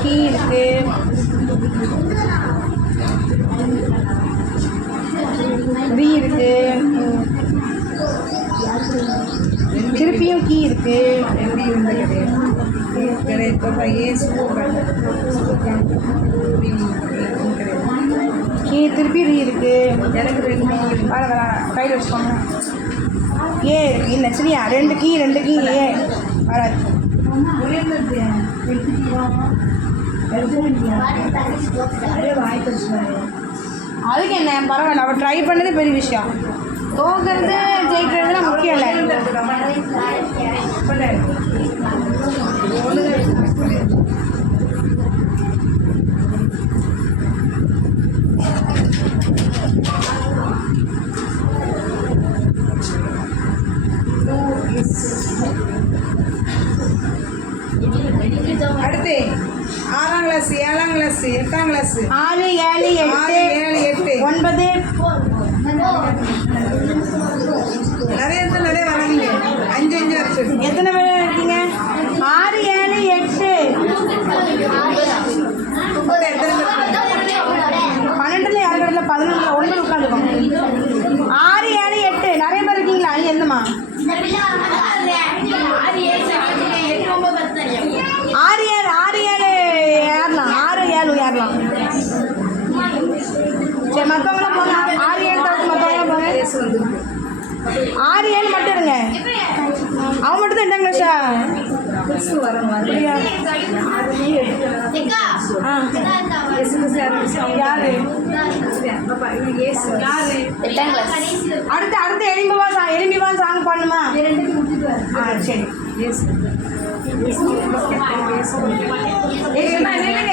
கீ இருக்கு. கீ திருப்பி ரீ இருக்கு. வர வர கையில் வச்சுக்கோங்க. ஏ இல்லை சரியா, 2 கீ ஏ வராது. அதுக்கு என்ன பரவாயில்ல, அவள் ட்ரை பண்ணது பெரிய விஷயம். தோக்கிறது ஜெயிக்கிறதுலாம் முக்கியம் இல்லை. அடுத்து 6ஆம் கிளாஸ் 7ஆம் கிளாஸ் 8ஆம் கிளாஸ் 6 7 8 9 நிறைய வராங்க. 5 வச்சு எத்தனை பேர் இருக்கீங்க? 6 7 8 12 யாரு கடல 11 9 உட்காந்துக்கோங்க. 6 7 8 நிறைய பேர் இருக்கீங்களா? நீ என்னம்மா 6 7 ஏறலாம். 6 7 ஏறலாம். சரி மற்றவங்களாம் போங்க. 6 7 தவிர்த்து மற்றவங்களாம் போங்க. 6 7 மட்டும் இருங்க. அவன் மட்டும் தான் 8ஆம் கிளாஸா? அப்படியா? யாரு அடுத்து எலும்பிவா சாங் பண்ணுமா? சரி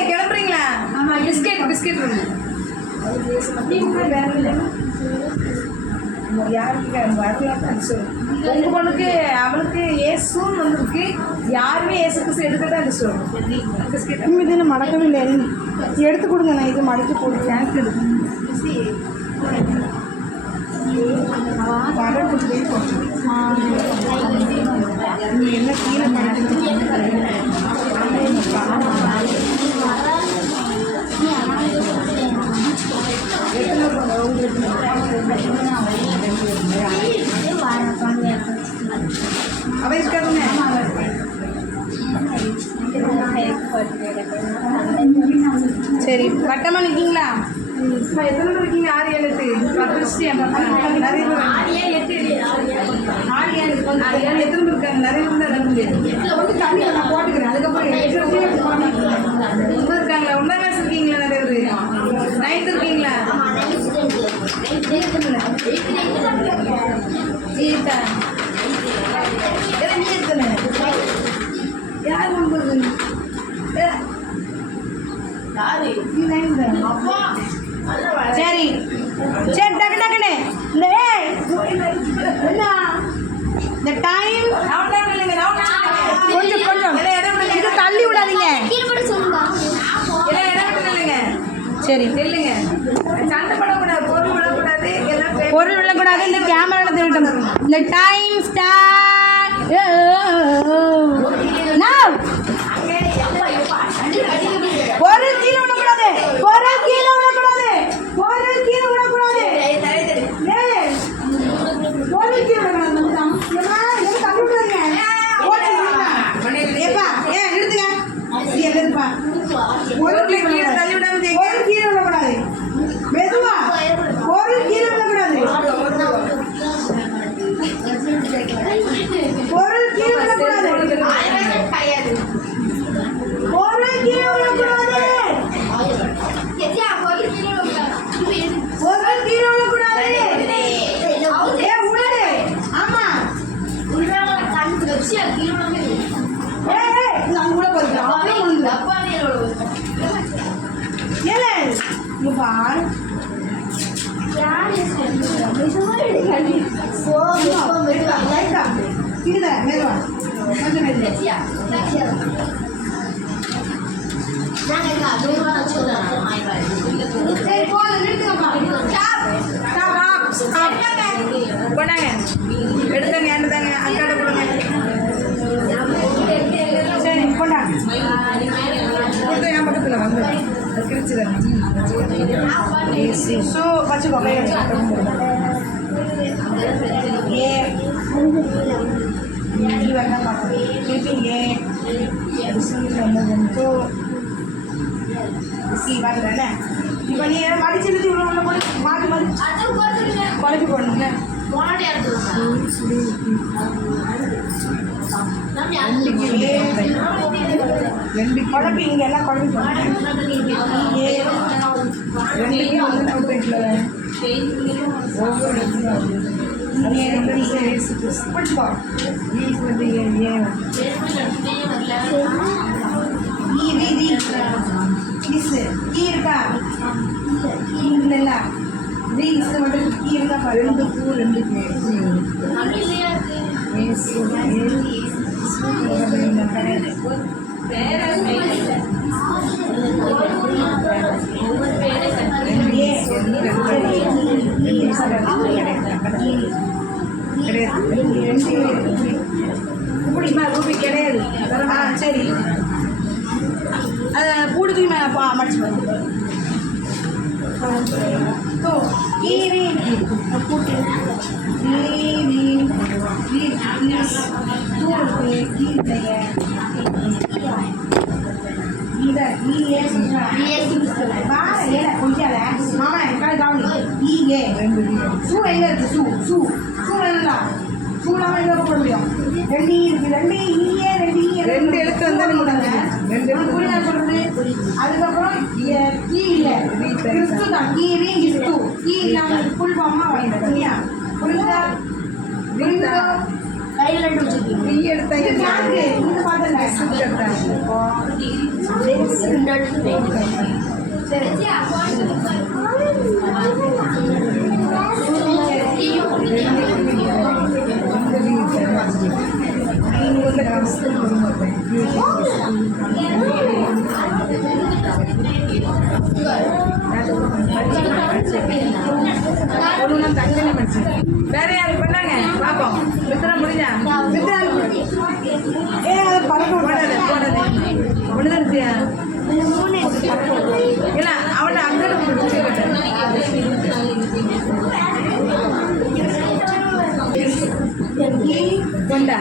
கிளம்புறீங்களா? பிஸ்கெட் யாருக்கு வரலாம் சொல்லு. உங்கள் பொண்ணுக்கு அவளுக்கு ஏசுன்னு வந்துருக்கு. யாருமே ஏசு கிறிஸ்து எடுத்துதான் அது சொல்லணும். பிஸ்கெட் இதில் மடக்கவே இல்லை. எடுத்து கொடுங்க, நான் இது மடக்கி போட்டு எனக்கு எடுக்கணும். என்ன கீழே சரி வட்டமாக நிற்கீங்களா? இப்போ எத்தனை பேர் இருக்கீங்க? 6 7 8 10 நிறைய பேர். 6 7 எத்தனை பேர் இருக்காங்க? நிறைய பேர் வந்து தண்ணி நான் போட்டுக்கிறேன். அதுக்கப்புறம் இருக்காங்களா? 1ஆம் கிளாஸ் இருக்கீங்களா? நிறைய பேர் 9th இருக்கீங்களா? நீ எத்தனை யார் நம்புறது? சரி டக்குன்னு இந்த டைம் கொஞ்சம் இது தள்ளி விடாதீங்க. சரி இல்லைங்க, சண்டை படக்கூடாது, பொருள் விடக்கூடாது. இந்த கேமரா திருட்டும். இந்த டைம் ஸ்டார்ட். பொருள் கீழே விடக்கூடாது. மெதுவா பொருள் கீழே விடக்கூடாது. பொருள் கீழே விடக்கூடாது. கொண்டாங்க, எடுத்தாங்க, எடுத்தாங்க, அக்காட கொடுங்க. சரி கொண்டாங்க, கொடுத்து என் பக்கத்தில் வந்து கிழிச்சுதாங்க. ஸோ வச்சுக்கோ, கை வச்சுக்கோ. டி வரதான் பார்க்கணும். திருப்பி ஏ ஸோ சி வரல. இப்போ நீ மடிச்சு எழுதி இவ்வளோ உள்ள போய் மாற்றி குழப்பி போடணுங்க. குழப்பி இங்கே எல்லாம் குழப்பி போடணும். இருக்கா இல்ல மட்டும் இருக்கா பாரு. 2 பூ 2 ரூபி கிடையாது. சரி அதை கூடுதல் மடிச்சு பாருங்க. तो ईरी पुट ईरी रीस तू पे की है इधर ये बाहर ये ना कौन सा है मामा इनका गाँव नहीं ये सू एंगल सू सू सू ना सू ना मैं इधर पढ़ लिया ரெண்டு எழுத்து வந்தால் முடியுங்க. ரெண்டு புரியா சொல்றது. அதுக்கப்புறம் கீ இல்லை கிறிஸ்து தான். கீரி கிறிஸ்து கீ நம்ம ஃபுல் ஃபார்மாக வாங்கிட்டோம். சரியா புரியுதா? புரியுதா? கையில் ரெண்டு வச்சுருக்கீங்க. கீ எடுத்தா யாருக்கு இது பார்த்தேன். சரி வேற யாரு பண்ணாங்க பாப்போம். மித்ரா முடிஞ்சா மித்ரா அதை பறக்க போடாது ஒண்ணுதான் இல்ல அவனை அங்கே கொண்டா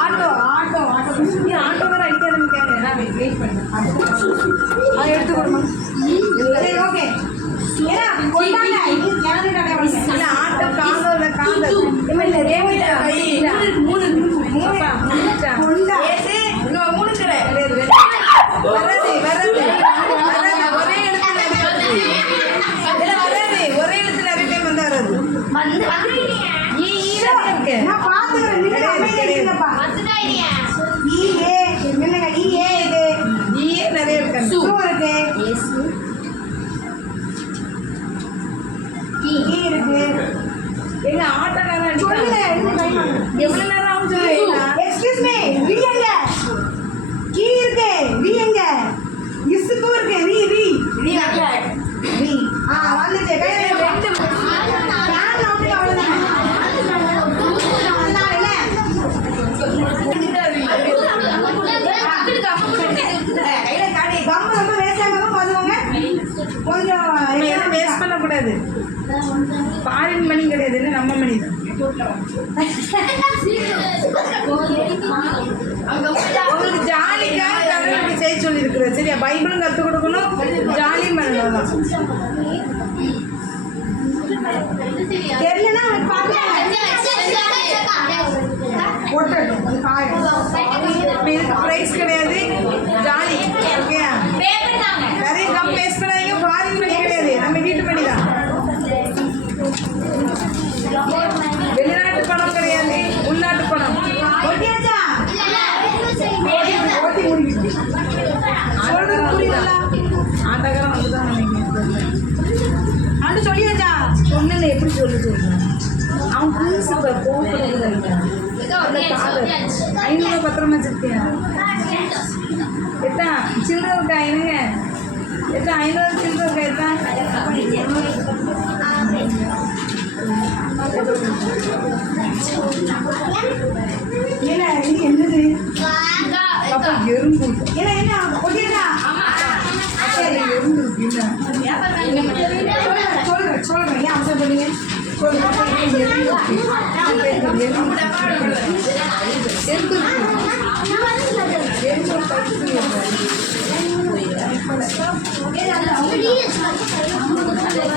ஆட்டோ ஆட்டோ ஆட்டோ ஆட்டோ வேற அடிக்காதுன்னு வெயிட் பண்ணு. அதை எடுத்து கொடுமா. சரி ஓகே. ஆட்டோ காந்தோட காந்தல் மூணு ஒரே இடத்துல நிறைய டைம் வந்து வராது. நான் பாத்துக்கிறேன். நிறைய இருக்கு இருக்கு. எங்க ஆட்டோக்காரன் எவ்வளவு நேரம் ஆகும் சொல்லுங்க. எக்ஸ்கியூஸ் மீ வி எங்க கீ இருக்கு வி எங்க இஸ்கு இருக்கு வி வி வி வி வந்துச்சு கையில ரெண்டு ஃபேன் ஆஃப் அவ்வளவுதான். கொஞ்சம் வேஸ்ட் பண்ணக்கூடாது. ஃபாரின் மணி கிடையாது, இல்லை நம்ம மணி தான். உங்களுக்கு ஜாலிக்காக கடவுள் இப்படி செய்ய சொல்லியிருக்கிறேன். சரியா பைபிளும் கற்றுக் கொடுக்கணும், ஜாலியும் பண்ணலாம். தெரியலன்னா போட்டட்டும். இதுக்கு ப்ரைஸ் கிடையாது, ஜாலி. ஓகே நிறைய கம் வேஸ்ட் பண்ணாதீங்க. ஃபாரின் மணி கிடையாது, நம்ம வீட்டு மணி தான். சொல்லி சொல்கிறேன். அவன் புதுசு இப்போ போகப்படுறது 500 பத்திரமா வச்சிருக்கியா? எத்தா சில்லறை இருக்கா? என்னங்க எத்தா 500 சில்லறை இருக்கா? ஏன்னா இது என்னது அப்போ எறும்பு ஏன்னா என்ன கொட்டிருக்கா? சரி எறும்பு இருக்கு இல்லை சொல்கிறேன் ஏன் அவசரப்படுங்க?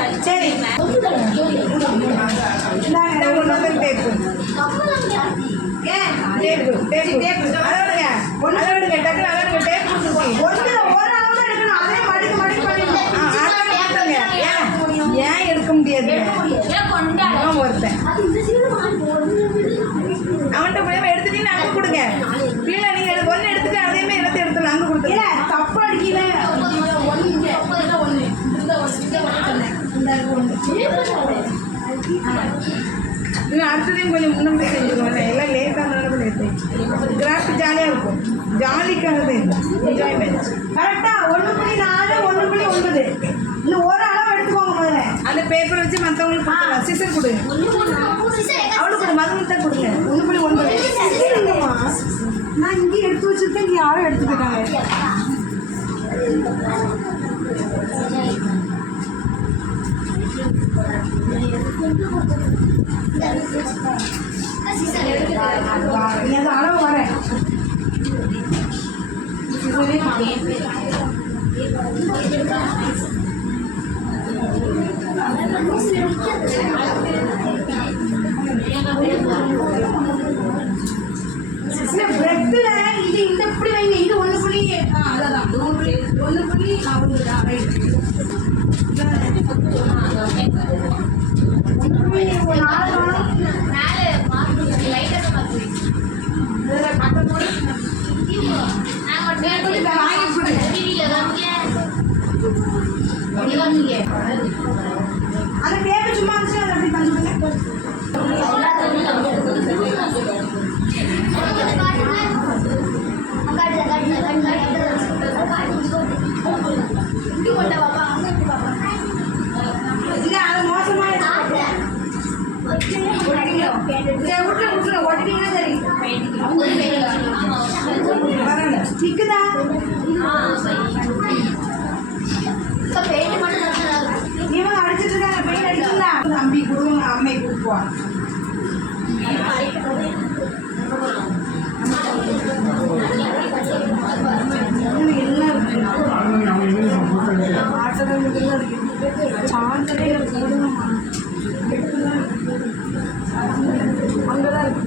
சரி ஏன் எடுக்க முடியாது? ஒருத்தன் அவன்கிட்ட போய் எடுத்துட்டீங்கன்னு அங்கே கொடுங்க. இல்லை நீங்கள் ஒன்று எடுத்துட்டு அதே மாதிரி எல்லாத்தையும் எடுத்துடலாம். அங்கே கொடுத்து தப்பு அடிக்கல. இன்னும் அடுத்ததையும் கொஞ்சம் முன்னே செஞ்சுருவோம். எல்லாம் லேட்டாக நடந்து லேட்டு. கிராஃப்ட் ஜாலியாக இருக்கும். ஜாலிக்காக தான் இல்லை, என்ஜாய்மெண்ட். கரெக்டாக 1.4 1.9 இந்த ஒரு அளவு எடுத்துக்கோங்க முதல்ல. அந்த பேப்பர் வச்சு மற்றவங்களுக்கு கொடுக்கலாம். சிசர் கொடுங்க. அவளுக்கு கொடு, மதுமிட்ட கொடுங்க. 1.9 நான் இங்கே எடுத்து வச்சுருக்கேன். நீ யாரும் எடுத்து போயிட்டாங்க. நீ அந்த அளவு வரேன். பிரெட்டில் இது இந்த இப்படி வைங்க. இது 1. அதான் 1.4 அந்த பேரு சும்மா இருந்துச்சு. அதை அப்படி பண்ணுங்க. இல்லை அது மோசமாக விட்டுல ஓட்டினீங்கன்னா சரி. நிற்குதா? இவங்க அடிச்சிட்டு இருக்காங்க. பெயிண்ட் அடிச்சுங்களா? தம்பி கொடுங்க, அம்மை கொடுப்போம். எல்லாம் இருக்கு. சார்ஜரே போடுங்கம்மா. அங்கதான் இருக்கு.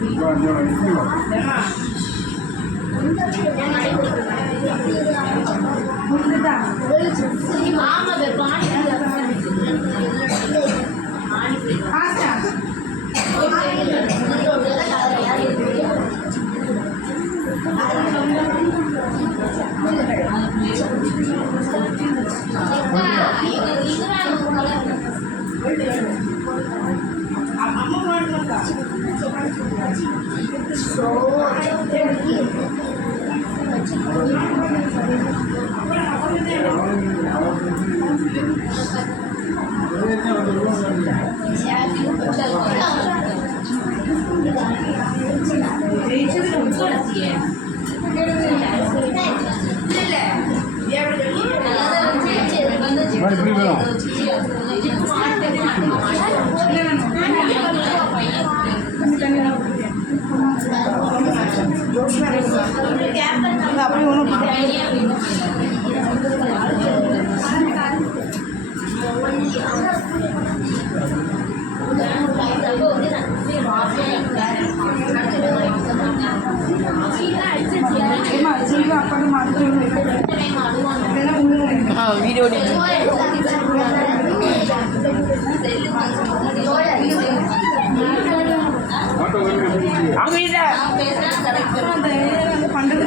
எப்படி வேணும்? அப்படி ஒன்றும் வீடியோ பண்றது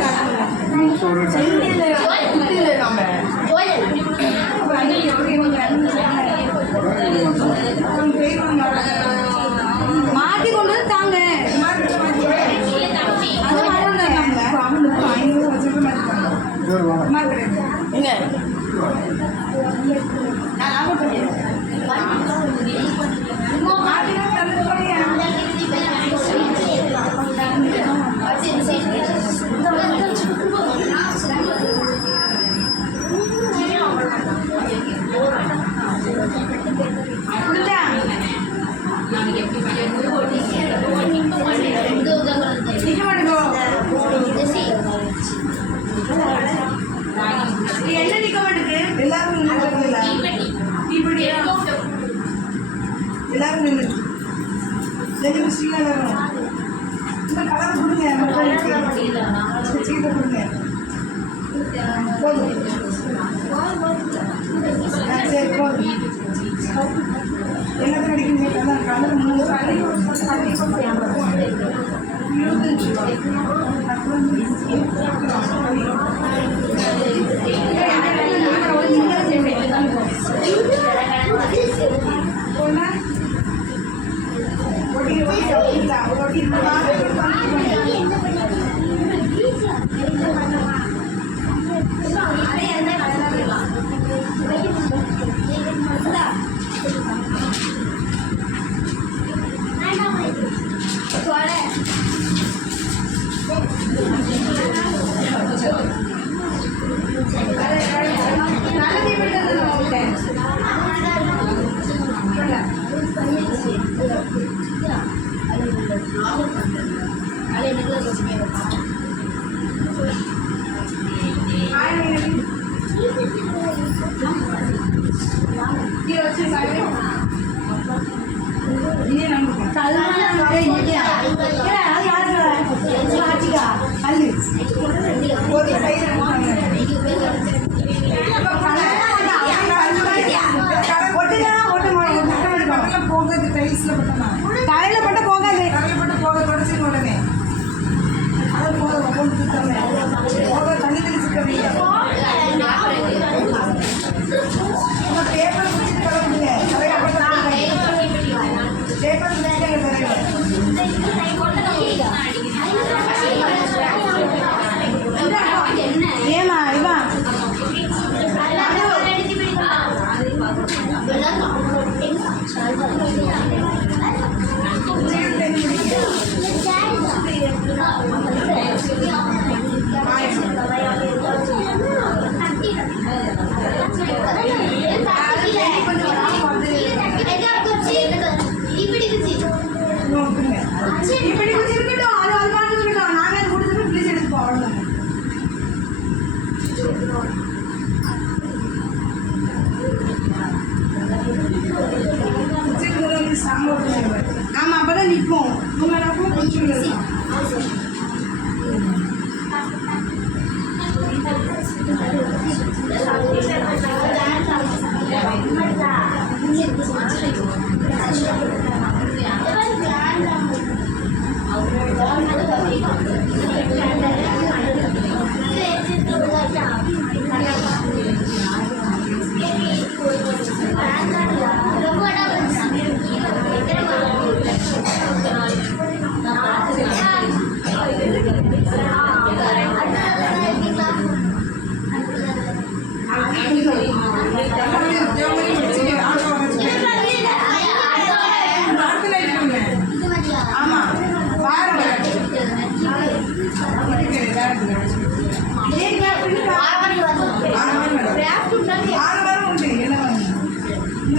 என்ன நிக்க மாட்டேங்குது? எல்லாரும் நின்றுல இப்படி எல்லாரும் நின்று ரெண்டு ஸ்ரீலங்கா இந்த கலர் கொடுங்க சீட்டை கொடுங்க போதும் சரி போதும் என்ன கிடைக்குங்க கலர் கலர்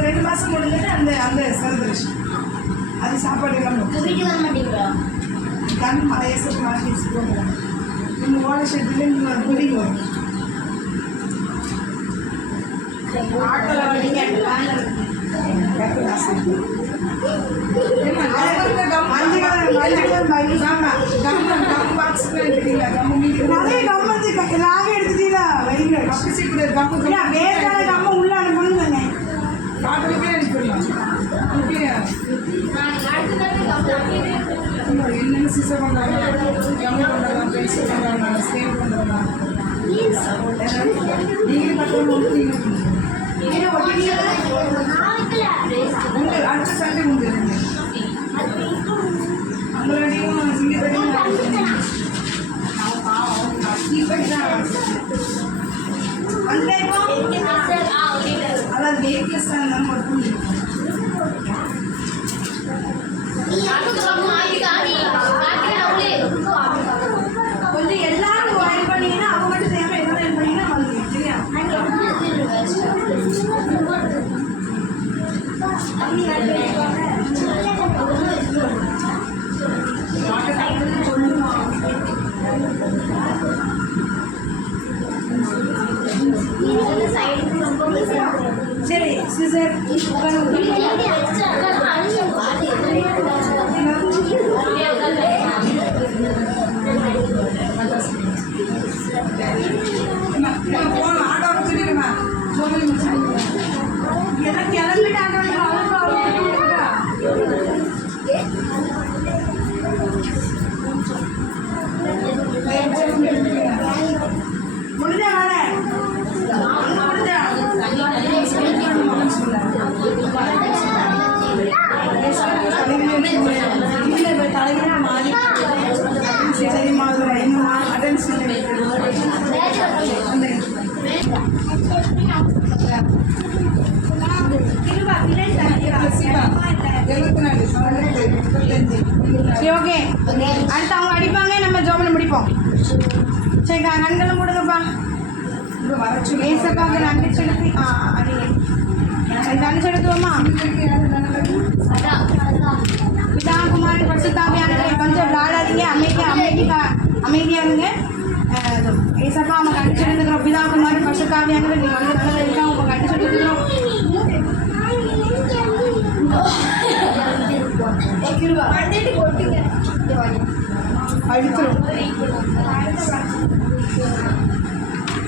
2 மாதம் முடிஞ்சது அந்த செலிப்ரேஷன் அது சாப்பாடு எல்லாம் கண் மலையசத்து மாற்றி வச்சுக்கோங்க இந்த ஓட ஷெட்டில் இந்த குடி வரும் உள்ள அனுப்பணும் என்னென்ன சிசை பண்ணுறாங்க கம்மி பண்ணுறாங்க பெருசு பண்ணுறாங்க ஸ்டேவ் பண்ணுறாங்க நீங்கள் கட்டணும் உண்டு அடுத்த சண்டே உண்டு உங்களோடையும் சிங்கப்படியும் அதாவது வெயிட்லெஸ் இருந்தாலும் மட்டும் கொஞ்சம் எல்லாரும் இது பண்ணீங்கன்னா அவங்க மட்டும் தேவை என்ன இது பண்ணீங்கன்னா வந்துடும் சரியா சொல்லுமா சரி சிசர் போகணும் ஆட்டோ சொல்லிடுமா எல்லாம் கிளம்பிட்டாங்க முடிஞ்சா வர முடிஞ்சா இல்லை தலைவராக மாறி சரிம்மா இன்னும் அட்டென்ஷன் சரி ஓகே அடுத்து அவங்க அடிப்பாங்க நம்ம ஜோமனை முடிப்போம் சரி கண்களை மூடுங்கப்பா ஏசப்பாங்க நன்றி செலுத்தி அடிங்க நன்றி செலுத்துவோமா பிதா குமாரன் பரிசுத்தாவியானவரே கொஞ்சம் விளையாடாதீங்க அமைதியாக இருங்க ஏசப்பா அவங்க நன்றி செலுத்துக்கிறோம் பிதா குமாரன் பரிசுத்தாவியானவர் நீங்கள் வந்து நல்ல இருக்கா அவங்க நன்றி செலுத்துக்கிறோம் அழுத்துரும்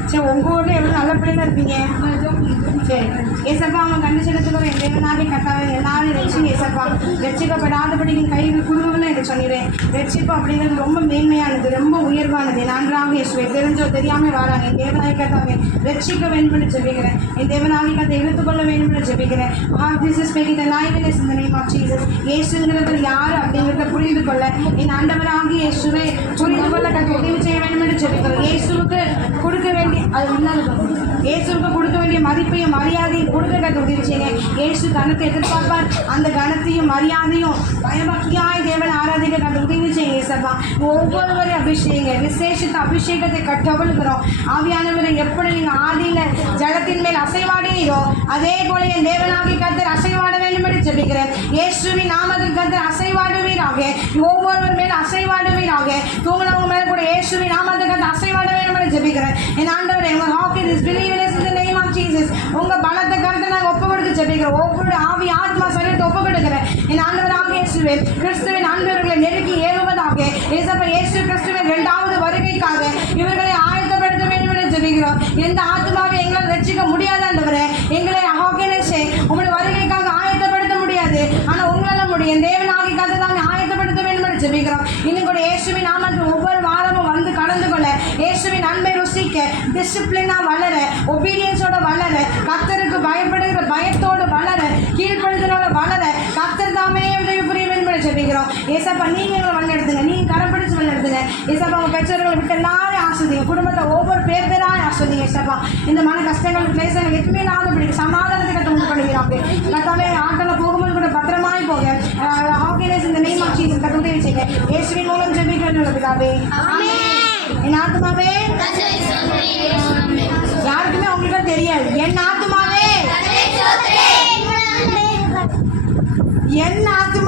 சரி உங்கள் ஊரில் எவ்வளோ நல்ல பிள்ளைங்க இருப்பீங்க சரி ஏசப்பா அவங்க கண்டு செலுத்துக்கிறோம் என் தேவனாகி கட்டாவே எல்லாரும் ரட்சிங்க ஏசப்பா ரட்சிக்கப்படாதபடி என் கைகள் குடும்பங்களும் என்று சொன்னேன் ரட்சிப்பு அப்படிங்கிறது ரொம்ப மேன்மையானது ரொம்ப உயர்வானது நன்றாக இயேசுவே தெரிஞ்சோ தெரியாமல் வராங்க என் தேவனாகி கட்டாவே ரட்சிக்க வேண்டும் என்று ஜெபிக்கிறேன் என் தேவனாகி கத்தை எடுத்துக்கொள்ள வேண்டும் என்று ஜெபிக்கிறேன் this is very the liveness இந்த நேம் ஆஃப் ஜீசஸ் இயேசுங்கிறது யார் அப்படிங்கிறத புரிந்து கொள்ள என் ஆண்டவராகி இயேசுவை புரிந்து கொள்ள கத்தை உதவி செய்ய வேண்டும் என்று ஜெபிக்கிறேன் இயேசுவுக்கு கொடுக்க வேண்டிய அது முன்னாள் இயேசுக்கு கொடுக்க வேண்டிய மதிப்பையும் மரியாதையும் கொடுக்க கற்று உதவி செய்யுங்க இயேசு கணத்தை எதிர்பார்ப்பார் அந்த கணத்தையும் மரியாதையும் பயபக்தியாய் தேவன் ஆராதிக்க கற்று உதவி செய்யுங்க ஏசப்பா ஒவ்வொருவரையும் அபிஷேக விசேஷத்தை அபிஷேகத்தை கட்டவழுகிறோம் ஆவியானவரை எப்படி நீங்கள் ஆதியில் ஜலத்தின் மேல் அசைவாடினீரோ அதே போல என் தேவனாகி கர்த்தர் அசைவாட வேண்டும் என்று ஜெபிக்கிறேன் இயேசுவின் நாமத்தில் கர்த்தர் அசைவாடுவீராக ஒவ்வொருவர் மேல் அசைவாடுவீராக தூங்குனவங்க மேல கூட இயேசுவின் நாமத்தில் கர்த்தர் அசைவாட வேண்டும் என்று ஜெபிக்கிறேன் என் ஆண்டவரே உங்கள் ஹாக்கி this believers in the name of Jesus உங்கள் பலத்தை கருத்தை நாங்கள் ஒப்பு கொடுத்து ஜெபிக்கிறோம் ஒவ்வொரு ஆவி ஆத்மா சரீரத்தை ஒப்பு கொடுக்கிறேன் என் ஆண்டவராக இயேசுவே கிறிஸ்துவின் ஆண்டவர்களை நெருக்கி ஏவுவதாக ஏசப்பா இயேசு கிறிஸ்துவின் 2வது வருகைக்காக இவர்களை ஆயத்தப்படுத்த வேண்டும் என்று ஜெபிக்கிறோம் எந்த ஆத்மாவை எங்களால் ரட்சிக்க முடியாத ஆண்டவரே எங்களை ஹாக்கினஸே உங்களுடைய வருகைக்காக ஆயத்தப்படுத்த முடியாது ஆனால் உங்களால் முடியும் தேவனாகி கதை தாங்க ஆயத்தப்படுத்த வேண்டும் என்று ஜெபிக்கிறோம் இன்னும் கூட இயேசுவின் நாமத்தில் ஒவ்வொரு வாரமும் வந்து கலந்து கொள்ள இயேசுவின் அன்பை ருசிக்க டிசிப்ளினாக வளர ஒபீடியன்ஸோட வளர கர்த்தருக்கு பயப்படுகிற பயத்தோடு வளர கீழ்ப்படுதலோட வளர கர்த்தர் தாமே உதவி புரிய வேண்டும் என்று ஜெபிக்கிறோம் ஏசப்பா நீங்கள் எங்களை வழிநடத்துங்க நீங்கள் கரம் பிடிச்சு வழிநடத்துங்க ஏசப்பா உங்கள் பெற்றோர்களை விட்டு எல்லாரும் ஆஸ்வதிங்க குடும்பத்தை ஒவ்வொரு பேராக ஆஸ்வதிங்க ஏசப்பா இந்த மன கஷ்டங்கள் கிளேசங்கள் எதுவுமே இல்லாத பிடிக்கும் சமாதானத்தை கற்று உண்டு பண்ணுகிறாங்க கத்தாவே ஆட்டோவில் போகும்போது கூட பத்திரமாய் போக ஆர்கனைஸ் இந்த நேம் ஆஃப் ஜீசஸ் கற்று உதவி செய்யுங்க இயேசுவின் மூலம் ஜெபிக்கிறேன் பிதாவே என் ஆத்மாவே யாருக்குமே உங்களுக்கு தெரியாது என் ஆத்மாவே என் ஆத்மா